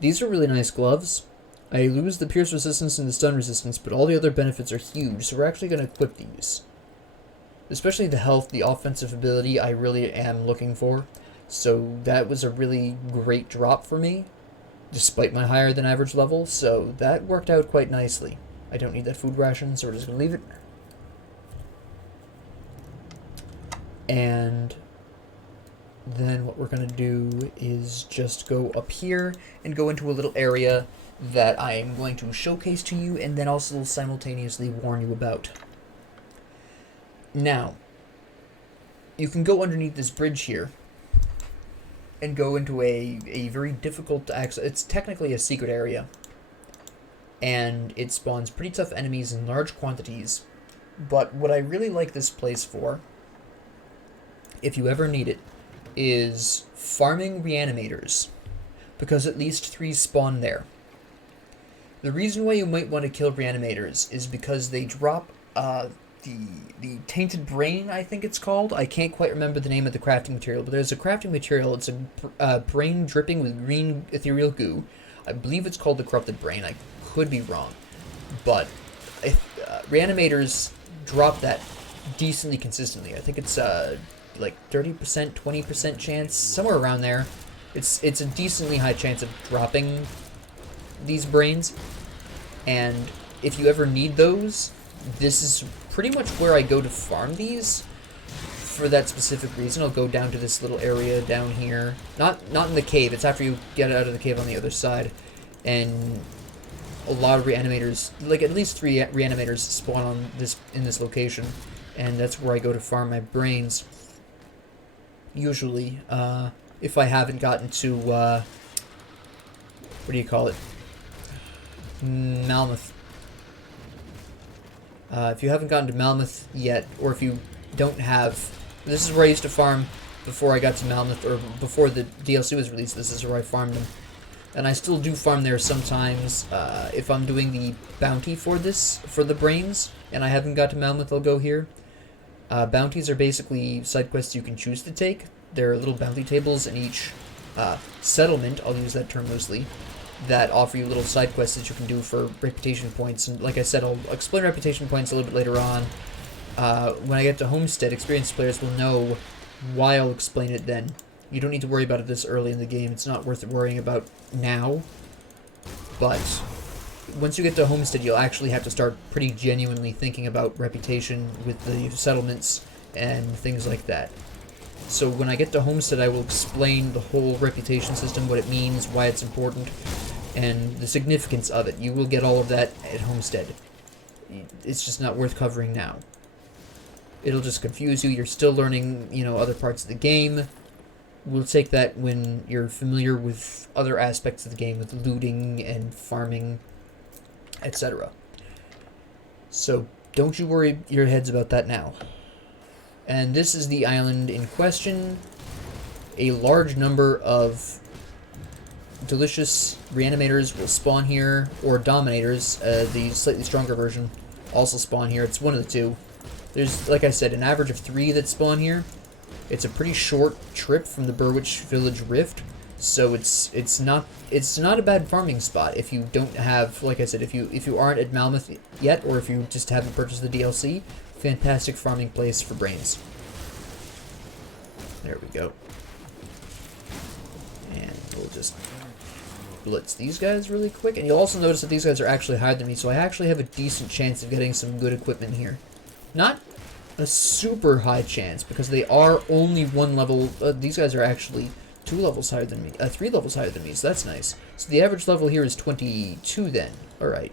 These are really nice gloves. I lose the pierce resistance and the stun resistance, but all the other benefits are huge, so we're actually going to equip these. Especially the health, the offensive ability, I really am looking for. So that was a really great drop for me, despite my higher than average level, so that worked out quite nicely. I don't need that food ration, so we're just going to leave it. And then what we're going to do is just go up here and go into a little area that I am going to showcase to you and then also simultaneously warn you about. Now, you can go underneath this bridge here and go into a very difficult to access. It's technically a secret area, and it spawns pretty tough enemies in large quantities. But what I really like this place for, if you ever need it, is farming reanimators, because at least 3 spawn there. The reason why you might want to kill reanimators is because they drop the tainted brain, I think it's called. I can't quite remember the name of the crafting material, but there's a crafting material. It's a brain dripping with green ethereal goo. I believe it's called the corrupted brain. I could be wrong, but reanimators drop that decently consistently. I think it's like 30%, 20% chance, somewhere around there. It's a decently high chance of dropping these brains, and if you ever need those, this is pretty much where I go to farm these for that specific reason. I'll go down to this little area down here, not in the cave, it's after you get out of the cave on the other side, and a lot of reanimators, like at least 3 reanimators spawn in this location, and that's where I go to farm my brains usually, if I haven't gotten to what do you call it, Malmoth. If you haven't gotten to Malmoth yet, or if you don't have, this is where I used to farm before I got to Malmoth, or before the DLC was released. This is where I farmed them, and I still do farm there sometimes. If I'm doing the bounty for the brains, and I haven't got to Malmoth, I'll go here. Bounties are basically side quests you can choose to take. There are little bounty tables in each settlement, I'll use that term loosely, that offer you little side quests that you can do for reputation points. And like I said, I'll explain reputation points a little bit later on. When I get to Homestead, experienced players will know why I'll explain it then. You don't need to worry about it this early in the game. It's not worth worrying about now. But once you get to Homestead, you'll actually have to start pretty genuinely thinking about reputation with the settlements and things like that. So when I get to Homestead, I will explain the whole reputation system, what it means, why it's important, and the significance of it. You will get all of that at Homestead. It's just not worth covering now. It'll just confuse you. You're still learning, other parts of the game. We'll take that when you're familiar with other aspects of the game, with looting and farming, etc. So don't you worry your heads about that now. And this is the island in question. A large number of delicious reanimators will spawn here, or dominators, the slightly stronger version, also spawn here. It's one of the two. There's, like I said, an average of 3 that spawn here. It's a pretty short trip from the Burrwich Village Rift, so it's not a bad farming spot if you don't have, like I said, if you aren't at Malmouth yet, or if you just haven't purchased the DLC. Fantastic farming place for brains. There we go. And we'll just blitz these guys really quick. And you'll also notice that these guys are actually higher than me, so I actually have a decent chance of getting some good equipment here. Not a super high chance, because they are only 1 level. These guys are actually 2 levels higher than me. 3 levels higher than me, so that's nice. So the average level here is 22 then. Alright.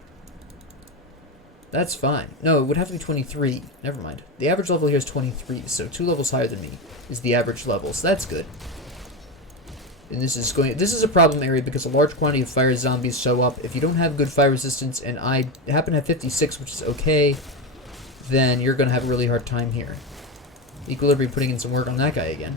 That's fine. No, it would have to be 23. Never mind. The average level here is 23, so 2 levels higher than me is the average level, so that's good. And this is a problem area because a large quantity of fire zombies show up. If you don't have good fire resistance, and I happen to have 56, which is okay, then you're going to have a really hard time here. Equilibrium putting in some work on that guy again.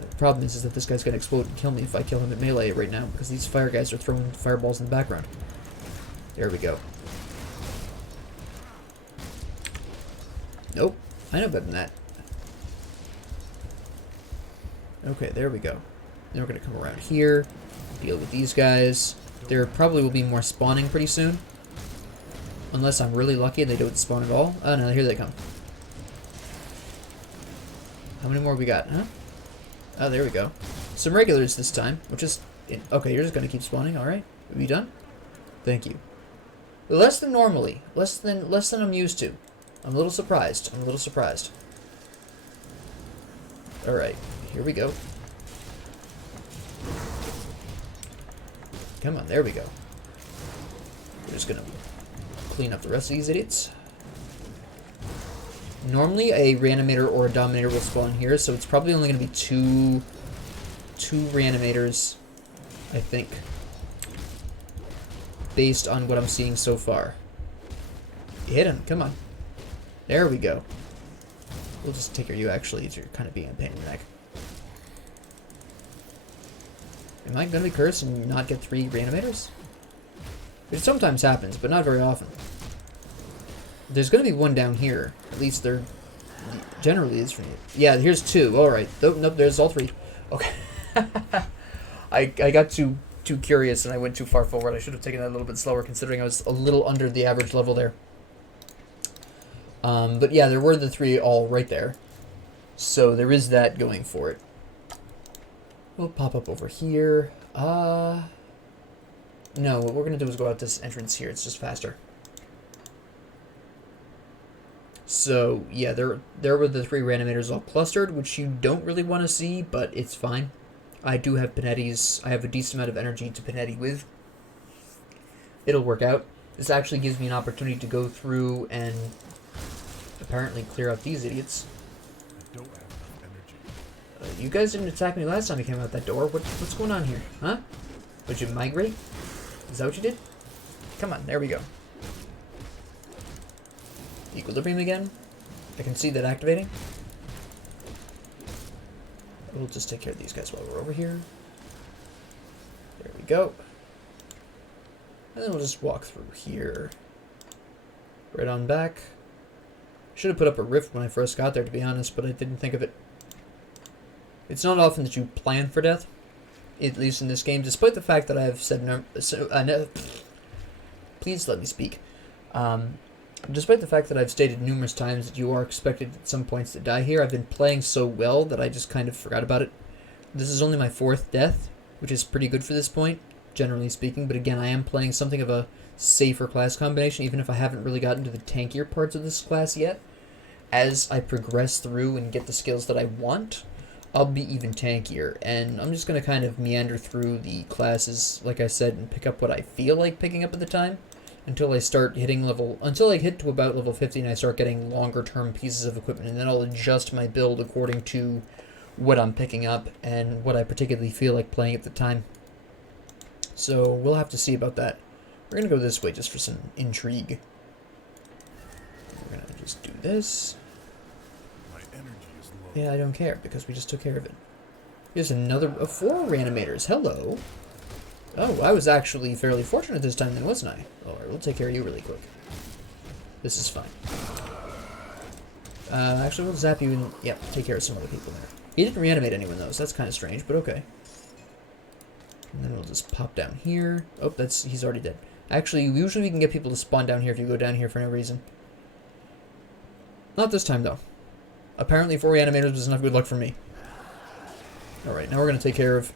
The problem is that this guy's going to explode and kill me if I kill him at melee right now, because these fire guys are throwing fireballs in the background. There we go. Nope. I know better than that. Okay, there we go. Then we're going to come around here, deal with these guys. There probably will be more spawning pretty soon. Unless I'm really lucky and they don't spawn at all. Oh no, here they come. How many more we got, huh? Oh, there we go. Some regulars this time, which is... Okay, you're just going to keep spawning, alright. Are we done? Thank you. Less than normally. Less than I'm used to. I'm a little surprised. Alright, here we go. Come on, there we go. We're just gonna clean up the rest of these idiots. Normally a reanimator or a dominator will spawn here, so it's probably only gonna be two reanimators, I think, based on what I'm seeing so far. Hit him, come on. There we go. We'll just take care of you, actually, as you're kind of being a pain in the neck. Am I gonna be cursed and not get 3 reanimators? It sometimes happens, but not very often. There's gonna be 1 down here. At least there generally is for me. Yeah, here's 2. Alright. Nope, there's all 3. Okay. I got too curious and I went too far forward. I should have taken that a little bit slower, considering I was a little under the average level there. But yeah, there were the 3 all right there. So there is that going for it. We'll pop up over here. No, what we're going to do is go out this entrance here. It's just faster. So, yeah, there were the 3 reanimators all clustered, which you don't really want to see, but it's fine. I do have Panetti's. I have a decent amount of energy to Panetti with. It'll work out. This actually gives me an opportunity to go through and apparently clear out these idiots. I don't have enough energy. You guys didn't attack me last time you came out that door. What's going on here? Huh? Would you migrate? Is that what you did? Come on, there we go. Equilibrium again. I can see that activating. We'll just take care of these guys while we're over here. There we go. And then we'll just walk through here. Right on back. Should have put up a rift when I first got there, to be honest, but I didn't think of it. It's not often that you plan for death, at least in this game, despite the fact that I have said no. Please let me speak. Despite the fact that I've stated numerous times that you are expected at some points to die here, I've been playing so well that I just kind of forgot about it. This is only my 4th death, which is pretty good for this point, generally speaking, but again, I am playing something of a safer class combination, even if I haven't really gotten to the tankier parts of this class yet. As I progress through and get the skills that I want, I'll be even tankier, and I'm just going to kind of meander through the classes, like I said, and pick up what I feel like picking up at the time, until I get to about level 50 and I start getting longer term pieces of equipment, and then I'll adjust my build according to what I'm picking up and what I particularly feel like playing at the time. So we'll have to see about that. We're gonna go this way just for some intrigue. We're gonna just do this. My energy is low. Yeah, I don't care because we just took care of it. Here's another 4 reanimators. Hello. Oh, I was actually fairly fortunate this time then, wasn't I? Alright, we'll take care of you really quick. This is fine. Actually, we'll zap you and, yeah, take care of some other people there. He didn't reanimate anyone, though, so that's kind of strange, but okay. And then we'll just pop down here. Oh, he's already dead. Actually, usually we can get people to spawn down here if you go down here for no reason. Not this time, though. Apparently 4 reanimators was enough good luck for me. Alright, now we're going to take care of...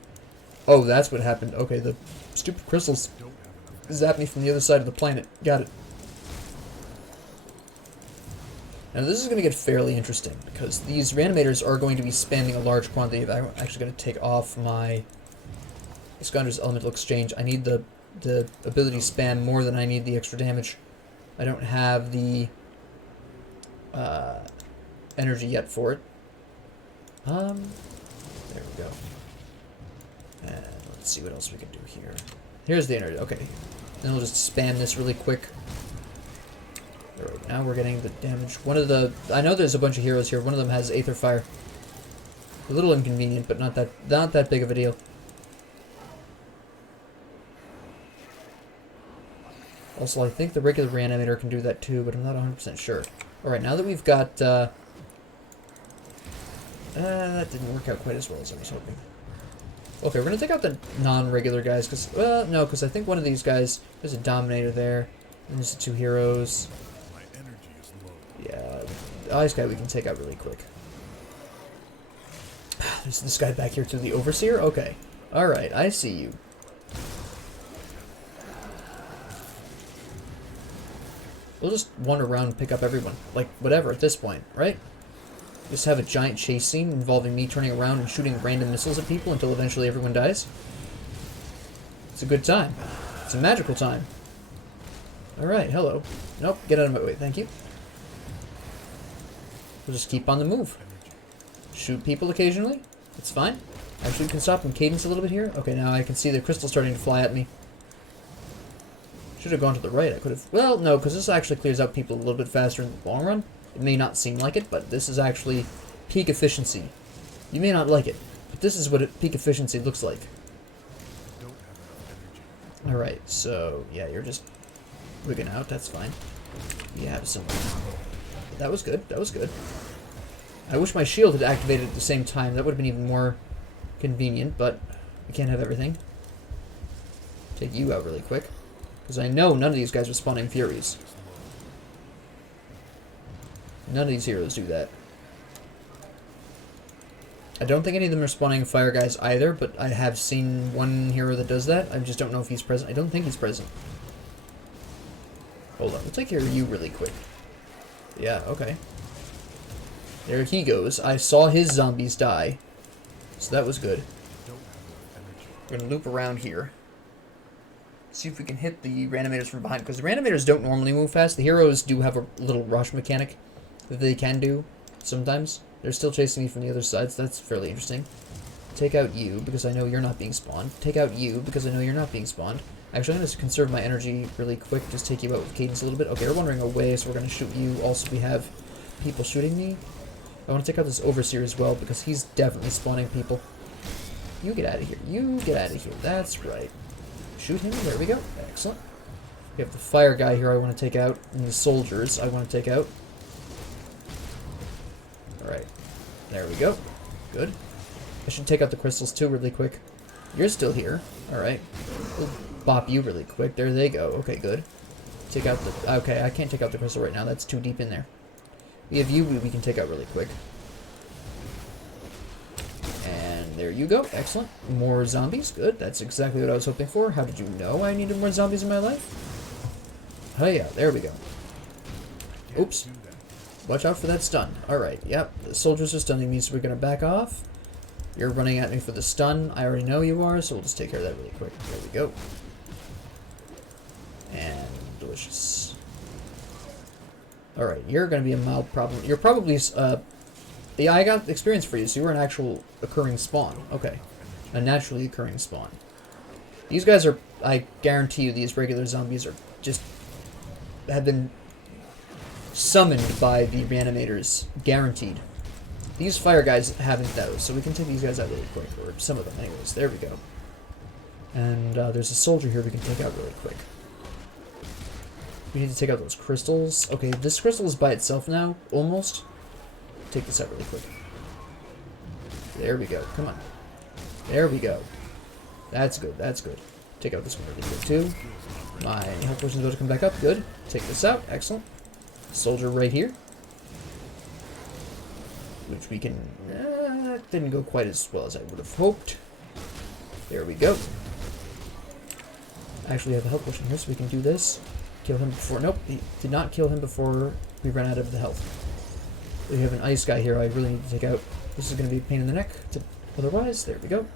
Oh, that's what happened. Okay, the stupid crystals zapped me from the other side of the planet. Got it. Now this is going to get fairly interesting, because these reanimators are going to be spending a large quantity of... I'm actually going to take off my Iskander's Elemental Exchange. I need the ability to spam more than I need the extra damage. I don't have the energy yet for it. There we go. And let's see what else we can do here. Here's the energy. Okay. Then we'll just spam this really quick. There we go. Now we're getting the damage. One of the... I know there's a bunch of heroes here. One of them has Aether Fire. A little inconvenient, but not that big of a deal. Also, I think the regular reanimator can do that too, but I'm not 100% sure. Alright, now that we've got... that didn't work out quite as well as I was hoping. Okay, we're going to take out the non-regular guys, because... Well, no, because I think one of these guys... There's a Dominator there. And there's the 2 heroes. My energy is low. Yeah, the Ice guy we can take out really quick. There's this guy back here to the Overseer? Okay. Alright, I see you. We'll just wander around and pick up everyone. Like, whatever at this point, right? Just have a giant chase scene involving me turning around and shooting random missiles at people until eventually everyone dies. It's a good time. It's a magical time. Alright, hello. Nope, get out of my way, thank you. We'll just keep on the move. Shoot people occasionally. It's fine. Actually, we can stop and cadence a little bit here. Okay, now I can see the crystal starting to fly at me. Should have gone to the right. I could have... Well, no, because this actually clears out people a little bit faster in the long run. It may not seem like it, but this is actually peak efficiency. You may not like it, but this is what peak efficiency looks like. Don't have enough energy. Alright, so, yeah, you're just wigging out. That's fine. You have some... That was good. That was good. I wish my shield had activated at the same time. That would have been even more convenient, but we can't have everything. Take you out really quick. Because I know none of these guys are spawning Furies. None of these heroes do that. I don't think any of them are spawning Fire guys either, but I have seen one hero that does that. I just don't know if he's present. I don't think he's present. Hold on, we'll take care of you really quick. Yeah, okay. There he goes. I saw his zombies die. So that was good. Don't have enough energy. We're going to loop around here. See if we can hit the reanimators from behind, because the reanimators don't normally move fast. The heroes do have a little rush mechanic that they can do sometimes. They're still chasing me from the other side, so that's fairly interesting. Take out you, because I know you're not being spawned. Take out you, because I know you're not being spawned. Actually, I'm going to conserve my energy really quick, just take you out with cadence a little bit. Okay, we're wandering away, so we're going to shoot you. Also, we have people shooting me. I want to take out this Overseer as well, because he's definitely spawning people. You get out of here. You get out of here. That's right. Shoot him. There we go. Excellent. We have the fire guy here I want to take out, and the soldiers I want to take out. Alright. There we go. Good. I should take out the crystals too really quick. You're still here. Alright. We'll bop you really quick. There they go. Okay, good. Take out the... Okay, I can't take out the crystal right now. That's too deep in there. We have you we can take out really quick. And there you go. Excellent. More zombies. Good. That's exactly what I was hoping for. How did you know I needed more zombies in my life? Oh yeah, there we go. Oops. Watch out for that stun. Alright, yep. The soldiers are stunning me, so we're going to back off. You're running at me for the stun. I already know you are, so we'll just take care of that really quick. There we go. And delicious. Alright, you're going to be a mild problem. You're probably... yeah, I got experience for you, so you were an actual occurring spawn. Okay. A naturally occurring spawn. These guys are, I guarantee you, these regular zombies are just, have been summoned by the reanimators. Guaranteed. These fire guys haven't though, so we can take these guys out really quick, or some of them anyways. There we go. And there's a soldier here we can take out really quick. We need to take out those crystals. Okay, this crystal is by itself now, almost. Take this out really quick. There we go, come on. There we go. That's good, that's good. Take out this one really quick too. My health potion's about to come back up, good. Take this out, excellent. Soldier right here. Which we can... didn't go quite as well as I would have hoped. There we go. Actually, I have a health potion here, so we can do this. Kill him before... Nope, he did not kill him before we ran out of the health. We have an ice guy here I really need to take out. This is going to be a pain in the neck. Otherwise, there we go.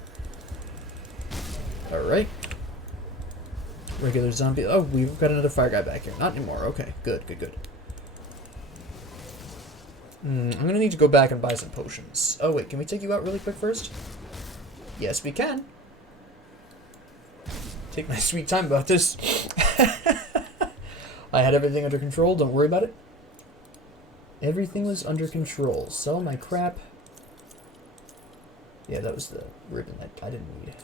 Alright. Regular zombie... Oh, we've got another fire guy back here. Not anymore. Okay, good, good, good. I'm gonna need to go back and buy some potions. Oh wait, can we take you out really quick first? Yes, we can. Take my sweet time about this. I had everything under control, don't worry about it. Everything was under control. Sell my crap. Yeah, that was the ribbon that I didn't need.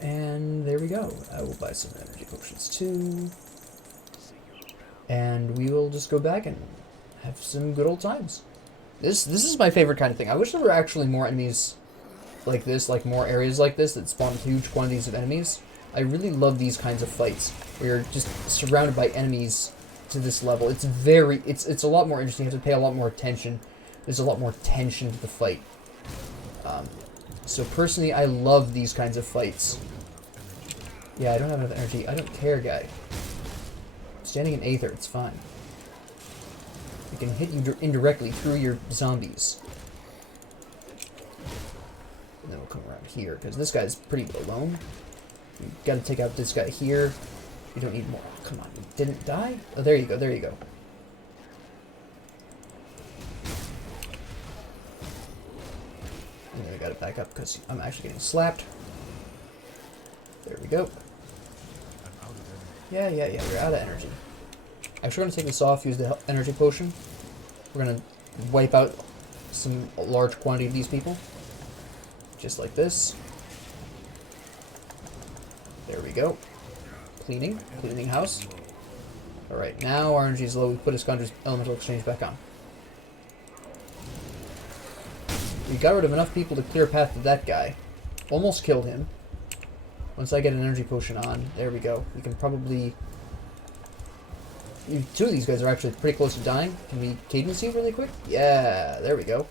And there we go. I will buy some energy potions too. And we will just go back and have some good old times. This is my favorite kind of thing. I wish there were actually more enemies like this, like more areas like this that spawn huge quantities of enemies. I really love these kinds of fights where you're just surrounded by enemies to this level. It's a lot more interesting. You have to pay a lot more attention. There's a lot more tension to the fight. So personally, I love these kinds of fights. Yeah, I don't have enough energy. I don't care, guy. Standing in Aether, it's fine. It can hit you indirectly through your zombies. And then we'll come around here, because this guy's pretty alone. You gotta take out this guy here. You don't need more. Come on, you didn't die? Oh, there you go, there you go. And then I gotta back up, because I'm actually getting slapped. There we go. Yeah, you're out of energy. Actually, we're going to take this off, use the energy potion. We're going to wipe out some large quantity of these people. Just like this. There we go. Cleaning house. Alright, now our energy is low. We put Iskandra's elemental exchange back on. We got rid of enough people to clear a path to that guy. Almost killed him. Once I get an energy potion on, there we go. We can probably... Two of these guys are actually pretty close to dying. Can we cadence you really quick? Yeah, there we go.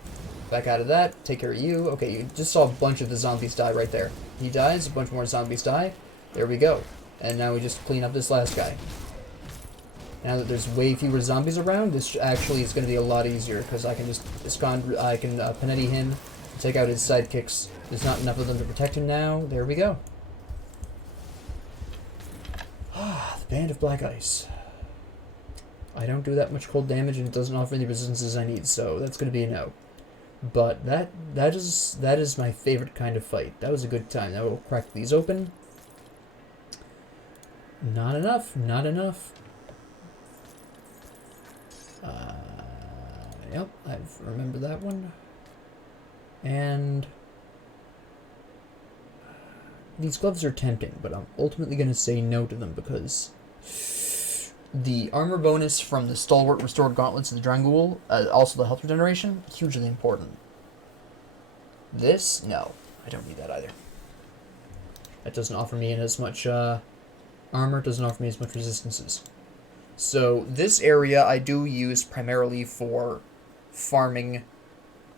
Back out of that. Take care of you. Okay, you just saw a bunch of the zombies die right there. He dies, a bunch more zombies die. There we go. And now we just clean up this last guy. Now that there's way fewer zombies around, this actually is going to be a lot easier, because I can just Panetti him, take out his sidekicks. There's not enough of them to protect him now. There we go. Ah, the Band of Black Ice. I don't do that much cold damage, and it doesn't offer the resistances I need, so that's going to be a no. But that is my favorite kind of fight. That was a good time. Now we'll crack these open. Not enough. Not enough. Yep, I remember that one. And these gloves are tempting, but I'm ultimately going to say no to them because the armor bonus from the Stalwart Restored Gauntlets of the Drangul, also the health regeneration, hugely important. This, no, I don't need that either. That doesn't offer me as much armor, doesn't offer me as much resistances. So this area I do use primarily for farming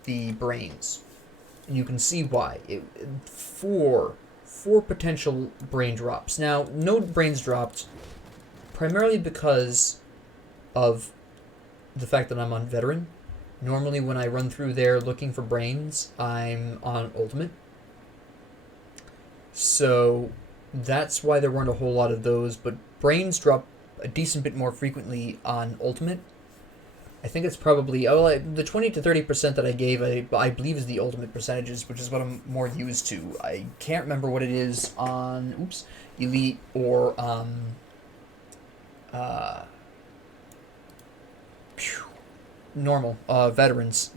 the brains. And you can see why. Four potential brain drops. Now, no brains dropped primarily because of the fact that I'm on veteran. Normally when I run through there looking for brains, I'm on ultimate. So that's why there weren't a whole lot of those, but brains drop a decent bit more frequently on ultimate. I think it's probably the 20 to 30% that I gave. I believe is the ultimate percentages, which is what I'm more used to. I can't remember what it is on elite or normal veterans.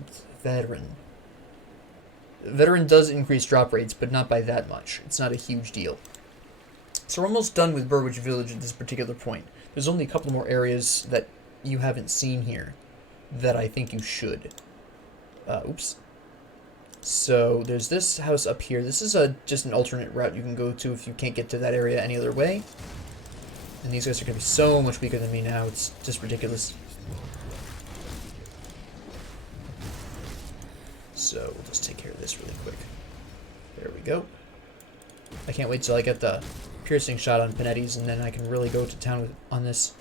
Veteran does increase drop rates, but not by that much. It's not a huge deal. So we're almost done with Burrwich Village at this particular point. There's only a couple more areas that you haven't seen here that I think you should. So there's this house up here. This is just an alternate route you can go to if you can't get to that area any other way. And these guys are going to be so much weaker than me now. It's just ridiculous. So we'll just take care of this really quick. There we go. I can't wait till I get the piercing shot on Panetti's, and then I can really go to town on this.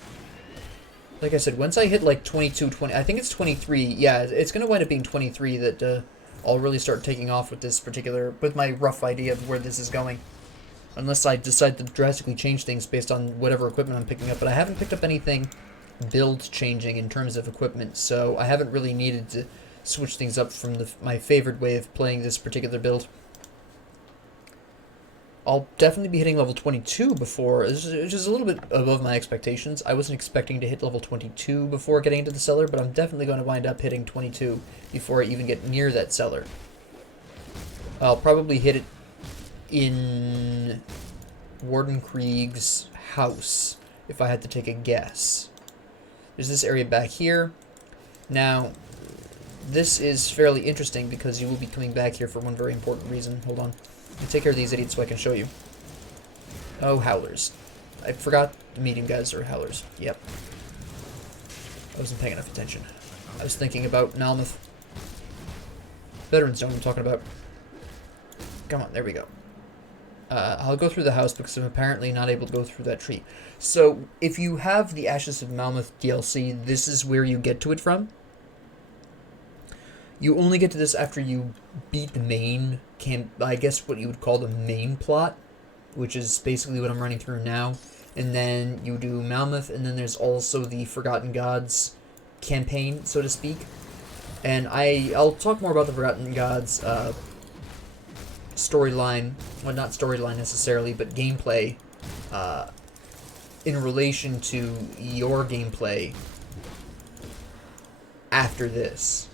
Like I said, once I hit like 22, 20, I think it's 23. Yeah, it's going to wind up being 23 that I'll really start taking off with this particular, with my rough idea of where this is going. Unless I decide to drastically change things based on whatever equipment I'm picking up. But I haven't picked up anything build changing in terms of equipment, so I haven't really needed to switch things up from my favorite way of playing this particular build. I'll definitely be hitting level 22 before, which is a little bit above my expectations. I wasn't expecting to hit level 22 before getting into the cellar, but I'm definitely going to wind up hitting 22 before I even get near that cellar. I'll probably hit it in Warden Krieg's house, if I had to take a guess. There's this area back here. Now, this is fairly interesting because you will be coming back here for one very important reason. Hold on. Let me take care of these idiots so I can show you. Oh, howlers. I forgot the medium guys are howlers. Yep. I wasn't paying enough attention. I was thinking about Malmoth. Veterans know what I'm talking about. Come on, there we go. I'll go through the house because I'm apparently not able to go through that tree. So, if you have the Ashes of Malmoth DLC, this is where you get to it from. You only get to this after you beat the main I guess what you would call the main plot, which is basically what I'm running through now. And then you do Malmoth, and then there's also the Forgotten Gods campaign, so to speak. And I'll talk more about the Forgotten Gods storyline, well, not storyline necessarily, but gameplay in relation to your gameplay after this.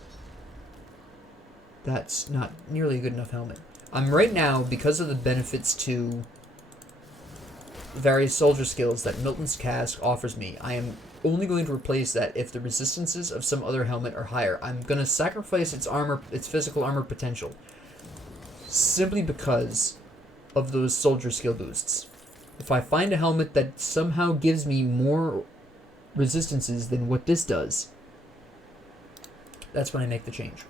That's not nearly a good enough helmet. I'm right now, because of the benefits to various soldier skills that Milton's Cask offers me, I am only going to replace that if the resistances of some other helmet are higher. I'm going to sacrifice its armor, its physical armor potential, simply because of those soldier skill boosts. If I find a helmet that somehow gives me more resistances than what this does, that's when I make the change.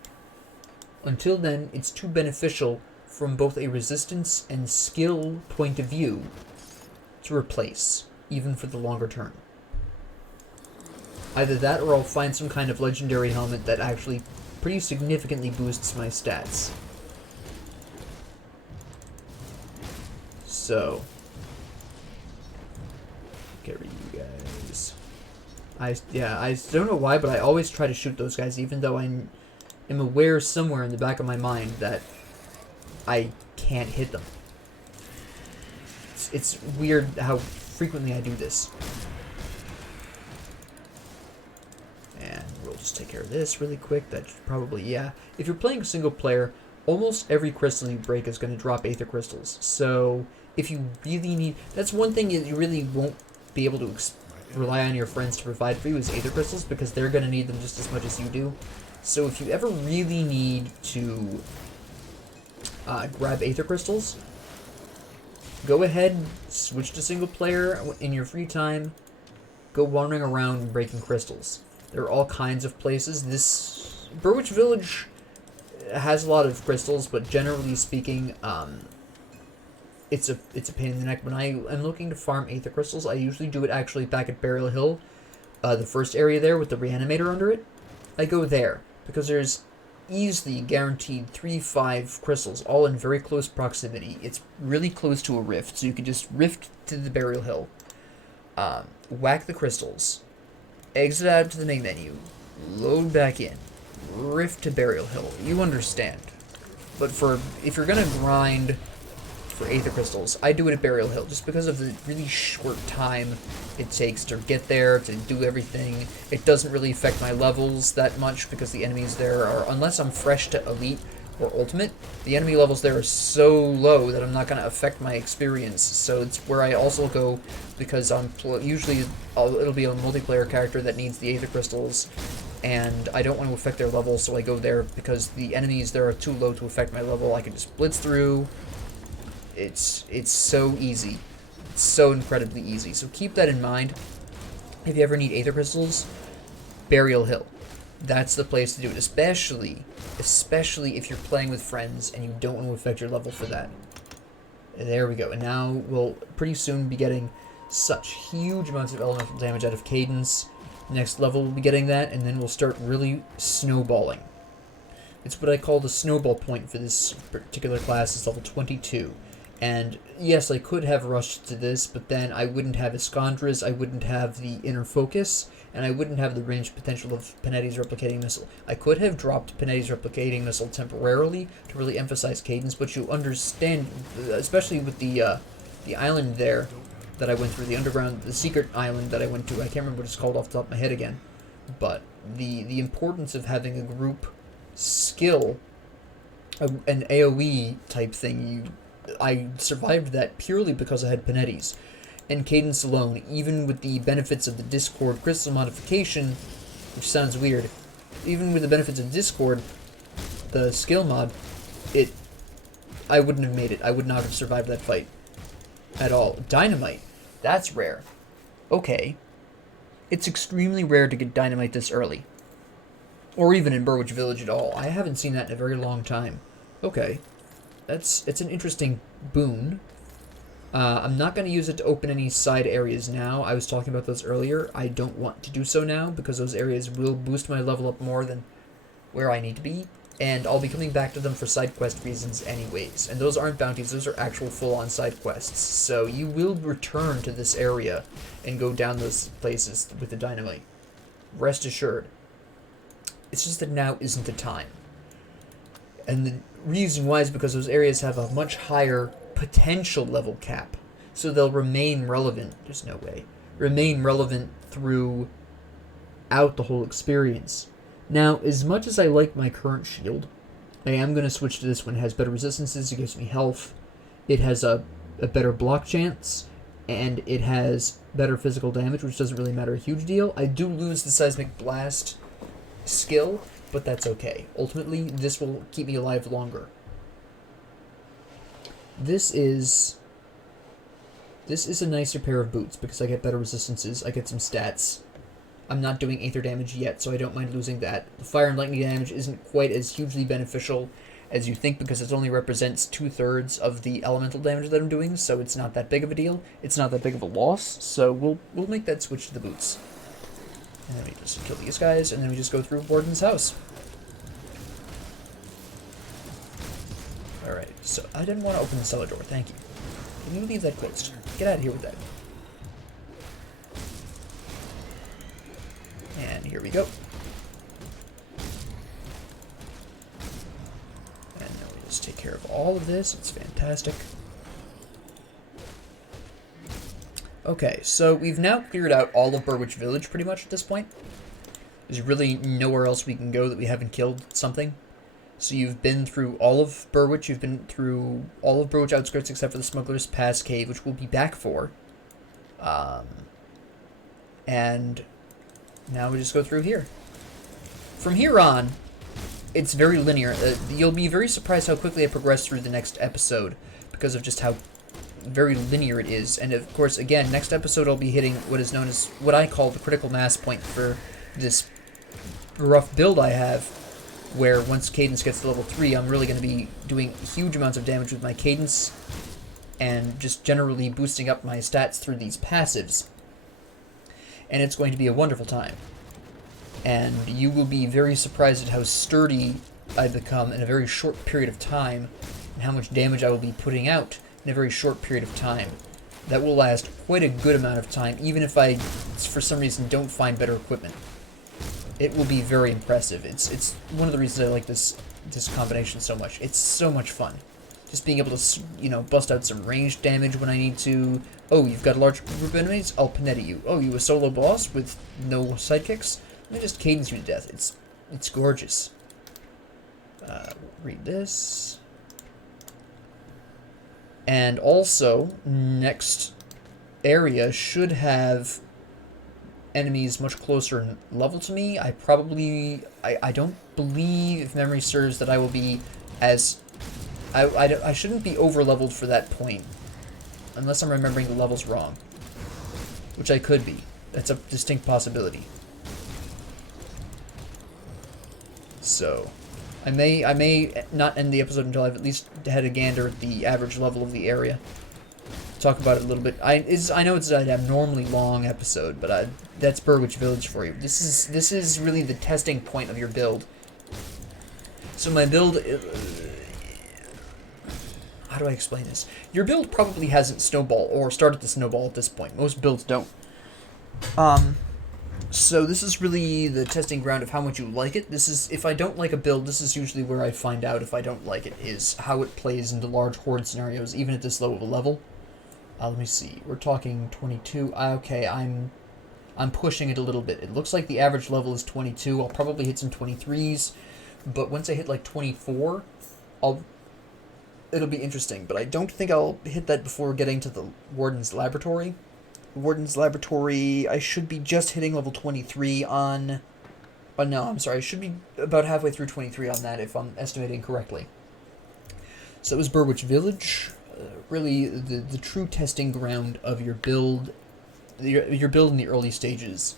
Until then, it's too beneficial from both a resistance and skill point of view to replace, even for the longer term. Either that or I'll find some kind of legendary helmet that actually pretty significantly boosts my stats. So, get rid of you guys. I don't know why, but I always try to shoot those guys, even though I'm aware somewhere in the back of my mind that I can't hit them. It's weird how frequently I do this. And we'll just take care of this really quick. That should probably, yeah. If you're playing single player, almost every crystal you break is going to drop Aether Crystals. So, if you really need... That's one thing you really won't be able to rely on your friends to provide for you is Aether Crystals, because they're going to need them just as much as you do. So if you ever really need to grab Aether Crystals, go ahead, switch to single player in your free time, go wandering around and breaking crystals. There are all kinds of places. This Burrwich Village has a lot of crystals, but generally speaking, it's a pain in the neck. When I am looking to farm Aether Crystals, I usually do it actually back at Burial Hill, the first area there with the Reanimator under it. I go there, because there's easily guaranteed 3-5 crystals, all in very close proximity. It's really close to a rift, so you can just rift to the Burial Hill, whack the crystals, exit out to the main menu, load back in, rift to Burial Hill. You understand. But if you're gonna grind for Aether Crystals, I do it at Burial Hill, just because of the really short time it takes to get there, to do everything. It doesn't really affect my levels that much, because the enemies there are, unless I'm fresh to Elite or Ultimate, the enemy levels there are so low that I'm not going to affect my experience. So it's where I also go, because usually it'll be a multiplayer character that needs the Aether Crystals, and I don't want to affect their level, so I go there because the enemies there are too low to affect my level. I can just blitz through. It's so easy. It's so incredibly easy. So keep that in mind. If you ever need Aether Crystals, Burial Hill. That's the place to do it, especially if you're playing with friends and you don't want to affect your level for that. There we go. And now we'll pretty soon be getting such huge amounts of elemental damage out of Cadence. Next level we'll be getting that, and then we'll start really snowballing. It's what I call the snowball point for this particular class. It's level 22. And yes, I could have rushed to this, but then I wouldn't have Iskandras, I wouldn't have the inner focus, and I wouldn't have the range potential of Panetti's Replicating Missile. I could have dropped Panetti's Replicating Missile temporarily to really emphasize Cadence, but you understand, especially with the island there that I went through, the secret island that I went to, I can't remember what it's called off the top of my head again, but the importance of having a group skill, an AoE type thing, I survived that purely because I had Panetti's. And Cadence alone, even with the benefits of the Discord crystal modification, which sounds weird, even with the benefits of Discord, the skill mod, I wouldn't have made it. I would not have survived that fight at all. Dynamite, that's rare. Okay. It's extremely rare to get Dynamite this early. Or even in Burrwich Village at all. I haven't seen that in a very long time. Okay. It's an interesting boon. I'm not going to use it to open any side areas now. I was talking about those earlier. I don't want to do so now, because those areas will boost my level up more than where I need to be. And I'll be coming back to them for side quest reasons anyways. And those aren't bounties, those are actual full-on side quests. So you will return to this area and go down those places with the Dynamite. Rest assured. It's just that now isn't the time. And the reason why is because those areas have a much higher potential level cap. So they'll remain relevant. There's no way. Remain relevant throughout the whole experience. Now, as much as I like my current shield, I am going to switch to this one. It has better resistances, it gives me health, it has a better block chance, and it has better physical damage, which doesn't really matter a huge deal. I do lose the Seismic Blast skill, but that's okay. Ultimately, this will keep me alive longer. This is a nicer pair of boots, because I get better resistances, I get some stats. I'm not doing Aether damage yet, so I don't mind losing that. The Fire and Lightning damage isn't quite as hugely beneficial as you think, because it only represents 2/3 of the elemental damage that I'm doing, so it's not that big of a deal. It's not that big of a loss, so we'll make that switch to the boots. And then we just kill these guys, and then we just go through Warden's house. Alright, so I didn't want to open the cellar door, thank you. Can you leave that closed? Get out of here with that. And here we go. And now we just take care of all of this. It's fantastic. Okay, so we've now cleared out all of Burrwich Village pretty much at this point. There's really nowhere else we can go that we haven't killed something. So you've been through all of Burrwich, you've been through all of Burrwich outskirts except for the Smuggler's Pass Cave, which we'll be back for. And now we just go through here. From here on, it's very linear. You'll be very surprised how quickly I progress through the next episode, because of just how very linear it is. And of course, again, next episode I'll be hitting what is known as, what I call the critical mass point for this rough build I have, where once Cadence gets to level 3, I'm really going to be doing huge amounts of damage with my Cadence, and just generally boosting up my stats through these passives. And it's going to be a wonderful time. And you will be very surprised at how sturdy I become in a very short period of time, and how much damage I will be putting out in a very short period of time. That will last quite a good amount of time, even if I, for some reason, don't find better equipment. It will be very impressive. It's one of the reasons I like this combination so much. It's so much fun. Just being able to, bust out some ranged damage when I need to. Oh, you've got a large group of enemies? I'll Panetta you. Oh, you a solo boss with no sidekicks? Let me just cadence you to death. It's gorgeous. Read this. And also, next area should have enemies much closer in level to me. I don't believe, if memory serves, that I will be as... I shouldn't be over-leveled for that point. Unless I'm remembering the levels wrong. Which I could be. That's a distinct possibility. So, I may not end the episode until I've at least had a gander at the average level of the area. Talk about it a little bit. I know it's an abnormally long episode, but that's Burrwich Village for you. This is really the testing point of your build. So my build... how do I explain this? Your build probably hasn't snowballed or started to snowball at this point. Most builds don't. So this is really the testing ground of how much you like it. This is, if I don't like a build, this is usually where I find out if I don't like it, is how it plays into large horde scenarios, even at this low of a level. Let me see. We're talking 22. Okay, I'm pushing it a little bit. It looks like the average level is 22. I'll probably hit some 23s, but once I hit like 24, it'll be interesting. But I don't think I'll hit that before getting to the Warden's Laboratory. Warden's Laboratory, I should be just hitting level 23 on... Oh, no, I'm sorry. I should be about halfway through 23 on that if I'm estimating correctly. So it was Burrwich Village. Really, the true testing ground of your build, your build in the early stages.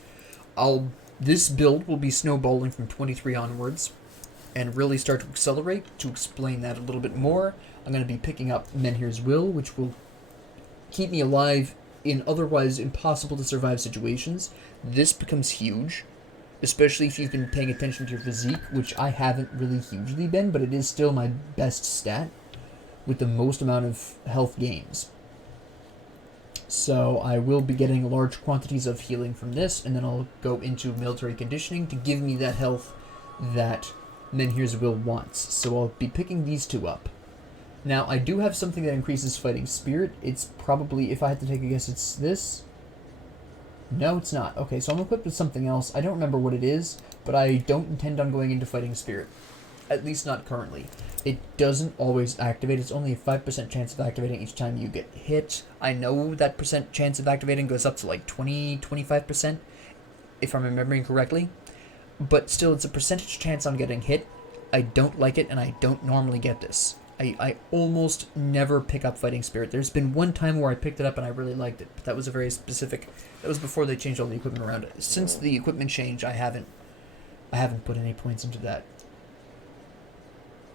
This build will be snowballing from 23 onwards, and really start to accelerate. To explain that a little bit more, I'm going to be picking up Menhir's Will, which will keep me alive in otherwise impossible to survive situations. This becomes huge, especially if you've been paying attention to your physique, which I haven't really hugely been, but it is still my best stat, with the most amount of health gains. So I will be getting large quantities of healing from this, and then I'll go into military conditioning to give me that health that Menhir's Will wants. So I'll be picking these two up. Now, I do have something that increases fighting spirit. It's probably, if I had to take a guess, it's this. No, it's not. Okay, so I'm equipped with something else. I don't remember what it is, but I don't intend on going into fighting spirit. At least not currently. It doesn't always activate. It's only a 5% chance of activating each time you get hit. I know that percent chance of activating goes up to like 25%, if I'm remembering correctly. But still, it's a percentage chance on getting hit. I don't like it, and I don't normally get this. I almost never pick up Fighting Spirit. There's been one time where I picked it up and I really liked it, but that was a very specific... That was before they changed all the equipment around it. Since the equipment change, I haven't put any points into that.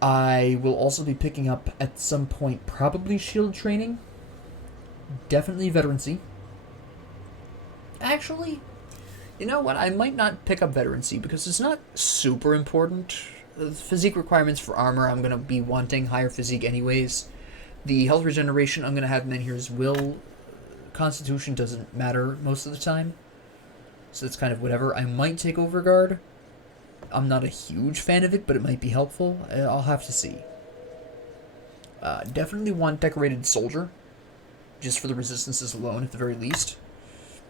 I will also be picking up at some point probably Shield Training. Definitely Veterancy. Actually, you know what? I might not pick up Veterancy because it's not super important. The physique requirements for armor, I'm going to be wanting higher physique anyways. The health regeneration, I'm going to have Menhir's Will. Constitution doesn't matter most of the time, so it's kind of whatever. I might take Overguard. I'm not a huge fan of it, but it might be helpful. I'll have to see. Definitely want Decorated Soldier, just for the resistances alone at the very least.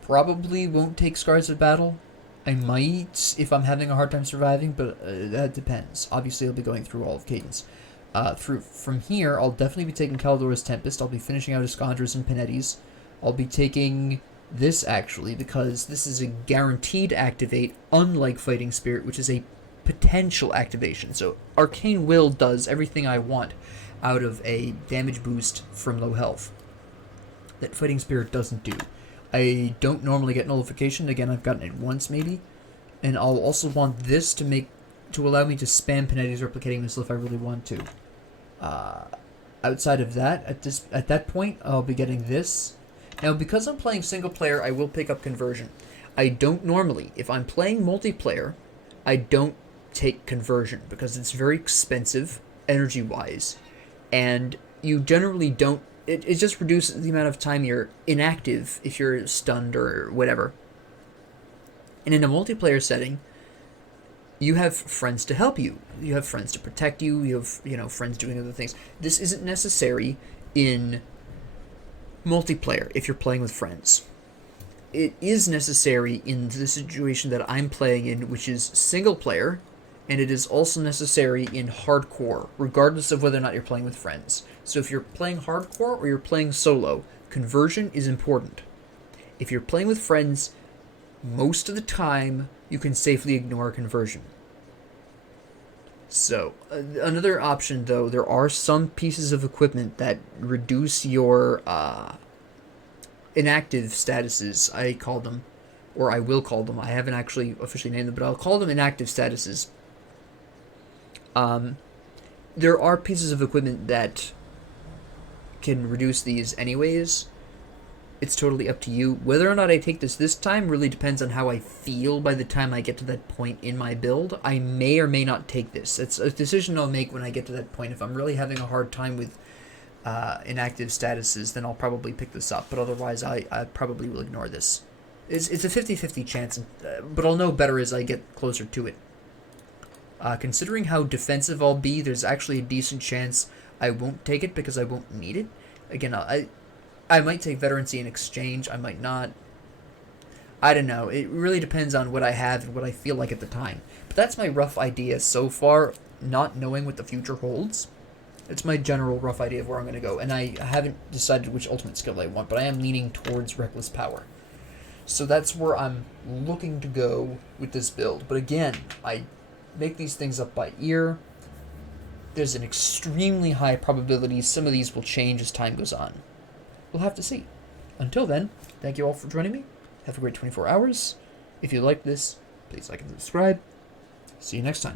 Probably won't take Scars of Battle. I might if I'm having a hard time surviving, but that depends. Obviously, I'll be going through all of Cadence. From here, I'll definitely be taking Caldora's Tempest. I'll be finishing out Escondras and Panetti's. I'll be taking this, actually, because this is a guaranteed activate, unlike Fighting Spirit, which is a potential activation. So, Arcane Will does everything I want out of a damage boost from low health that Fighting Spirit doesn't do. I don't normally get Nullification. Again, I've gotten it once, maybe. And I'll also want this to allow me to spam Panetti's Replicating Missile if I really want to. Outside of that, at that point, I'll be getting this. Now, because I'm playing single player, I will pick up Conversion. I don't normally. If I'm playing multiplayer, I don't take Conversion because it's very expensive, energy-wise. And you generally don't... It just reduces the amount of time you're inactive if you're stunned or whatever. And in a multiplayer setting, you have friends to help you. You have friends to protect you. You have, friends doing other things. This isn't necessary in multiplayer if you're playing with friends. It is necessary in the situation that I'm playing in, which is single player, and it is also necessary in hardcore, regardless of whether or not you're playing with friends. So if you're playing hardcore or you're playing solo, conversion is important. If you're playing with friends, most of the time you can safely ignore conversion. So, another option though, there are some pieces of equipment that reduce your inactive statuses, I call them, or I will call them. I haven't actually officially named them, but I'll call them inactive statuses. There are pieces of equipment that can reduce these anyways. It's totally up to you. Whether or not I take this time really depends on how I feel by the time I get to that point in my build. I may or may not take this. It's a decision I'll make when I get to that point. If I'm really having a hard time with inactive statuses, then I'll probably pick this up. But otherwise, I probably will ignore this. It's a 50-50 chance, but I'll know better as I get closer to it. Considering how defensive I'll be, there's actually a decent chance I won't take it because I won't need it. Again, I might take veterancy in exchange. I might not. I don't know. It really depends on what I have and what I feel like at the time. But that's my rough idea so far, not knowing what the future holds. It's my general rough idea of where I'm going to go. And I haven't decided which ultimate skill I want, but I am leaning towards Reckless Power. So that's where I'm looking to go with this build. But again, I make these things up by ear. There's an extremely high probability some of these will change as time goes on. We'll have to see. Until then, thank you all for joining me. Have a great 24 hours. If you like this, please like and subscribe. See you next time.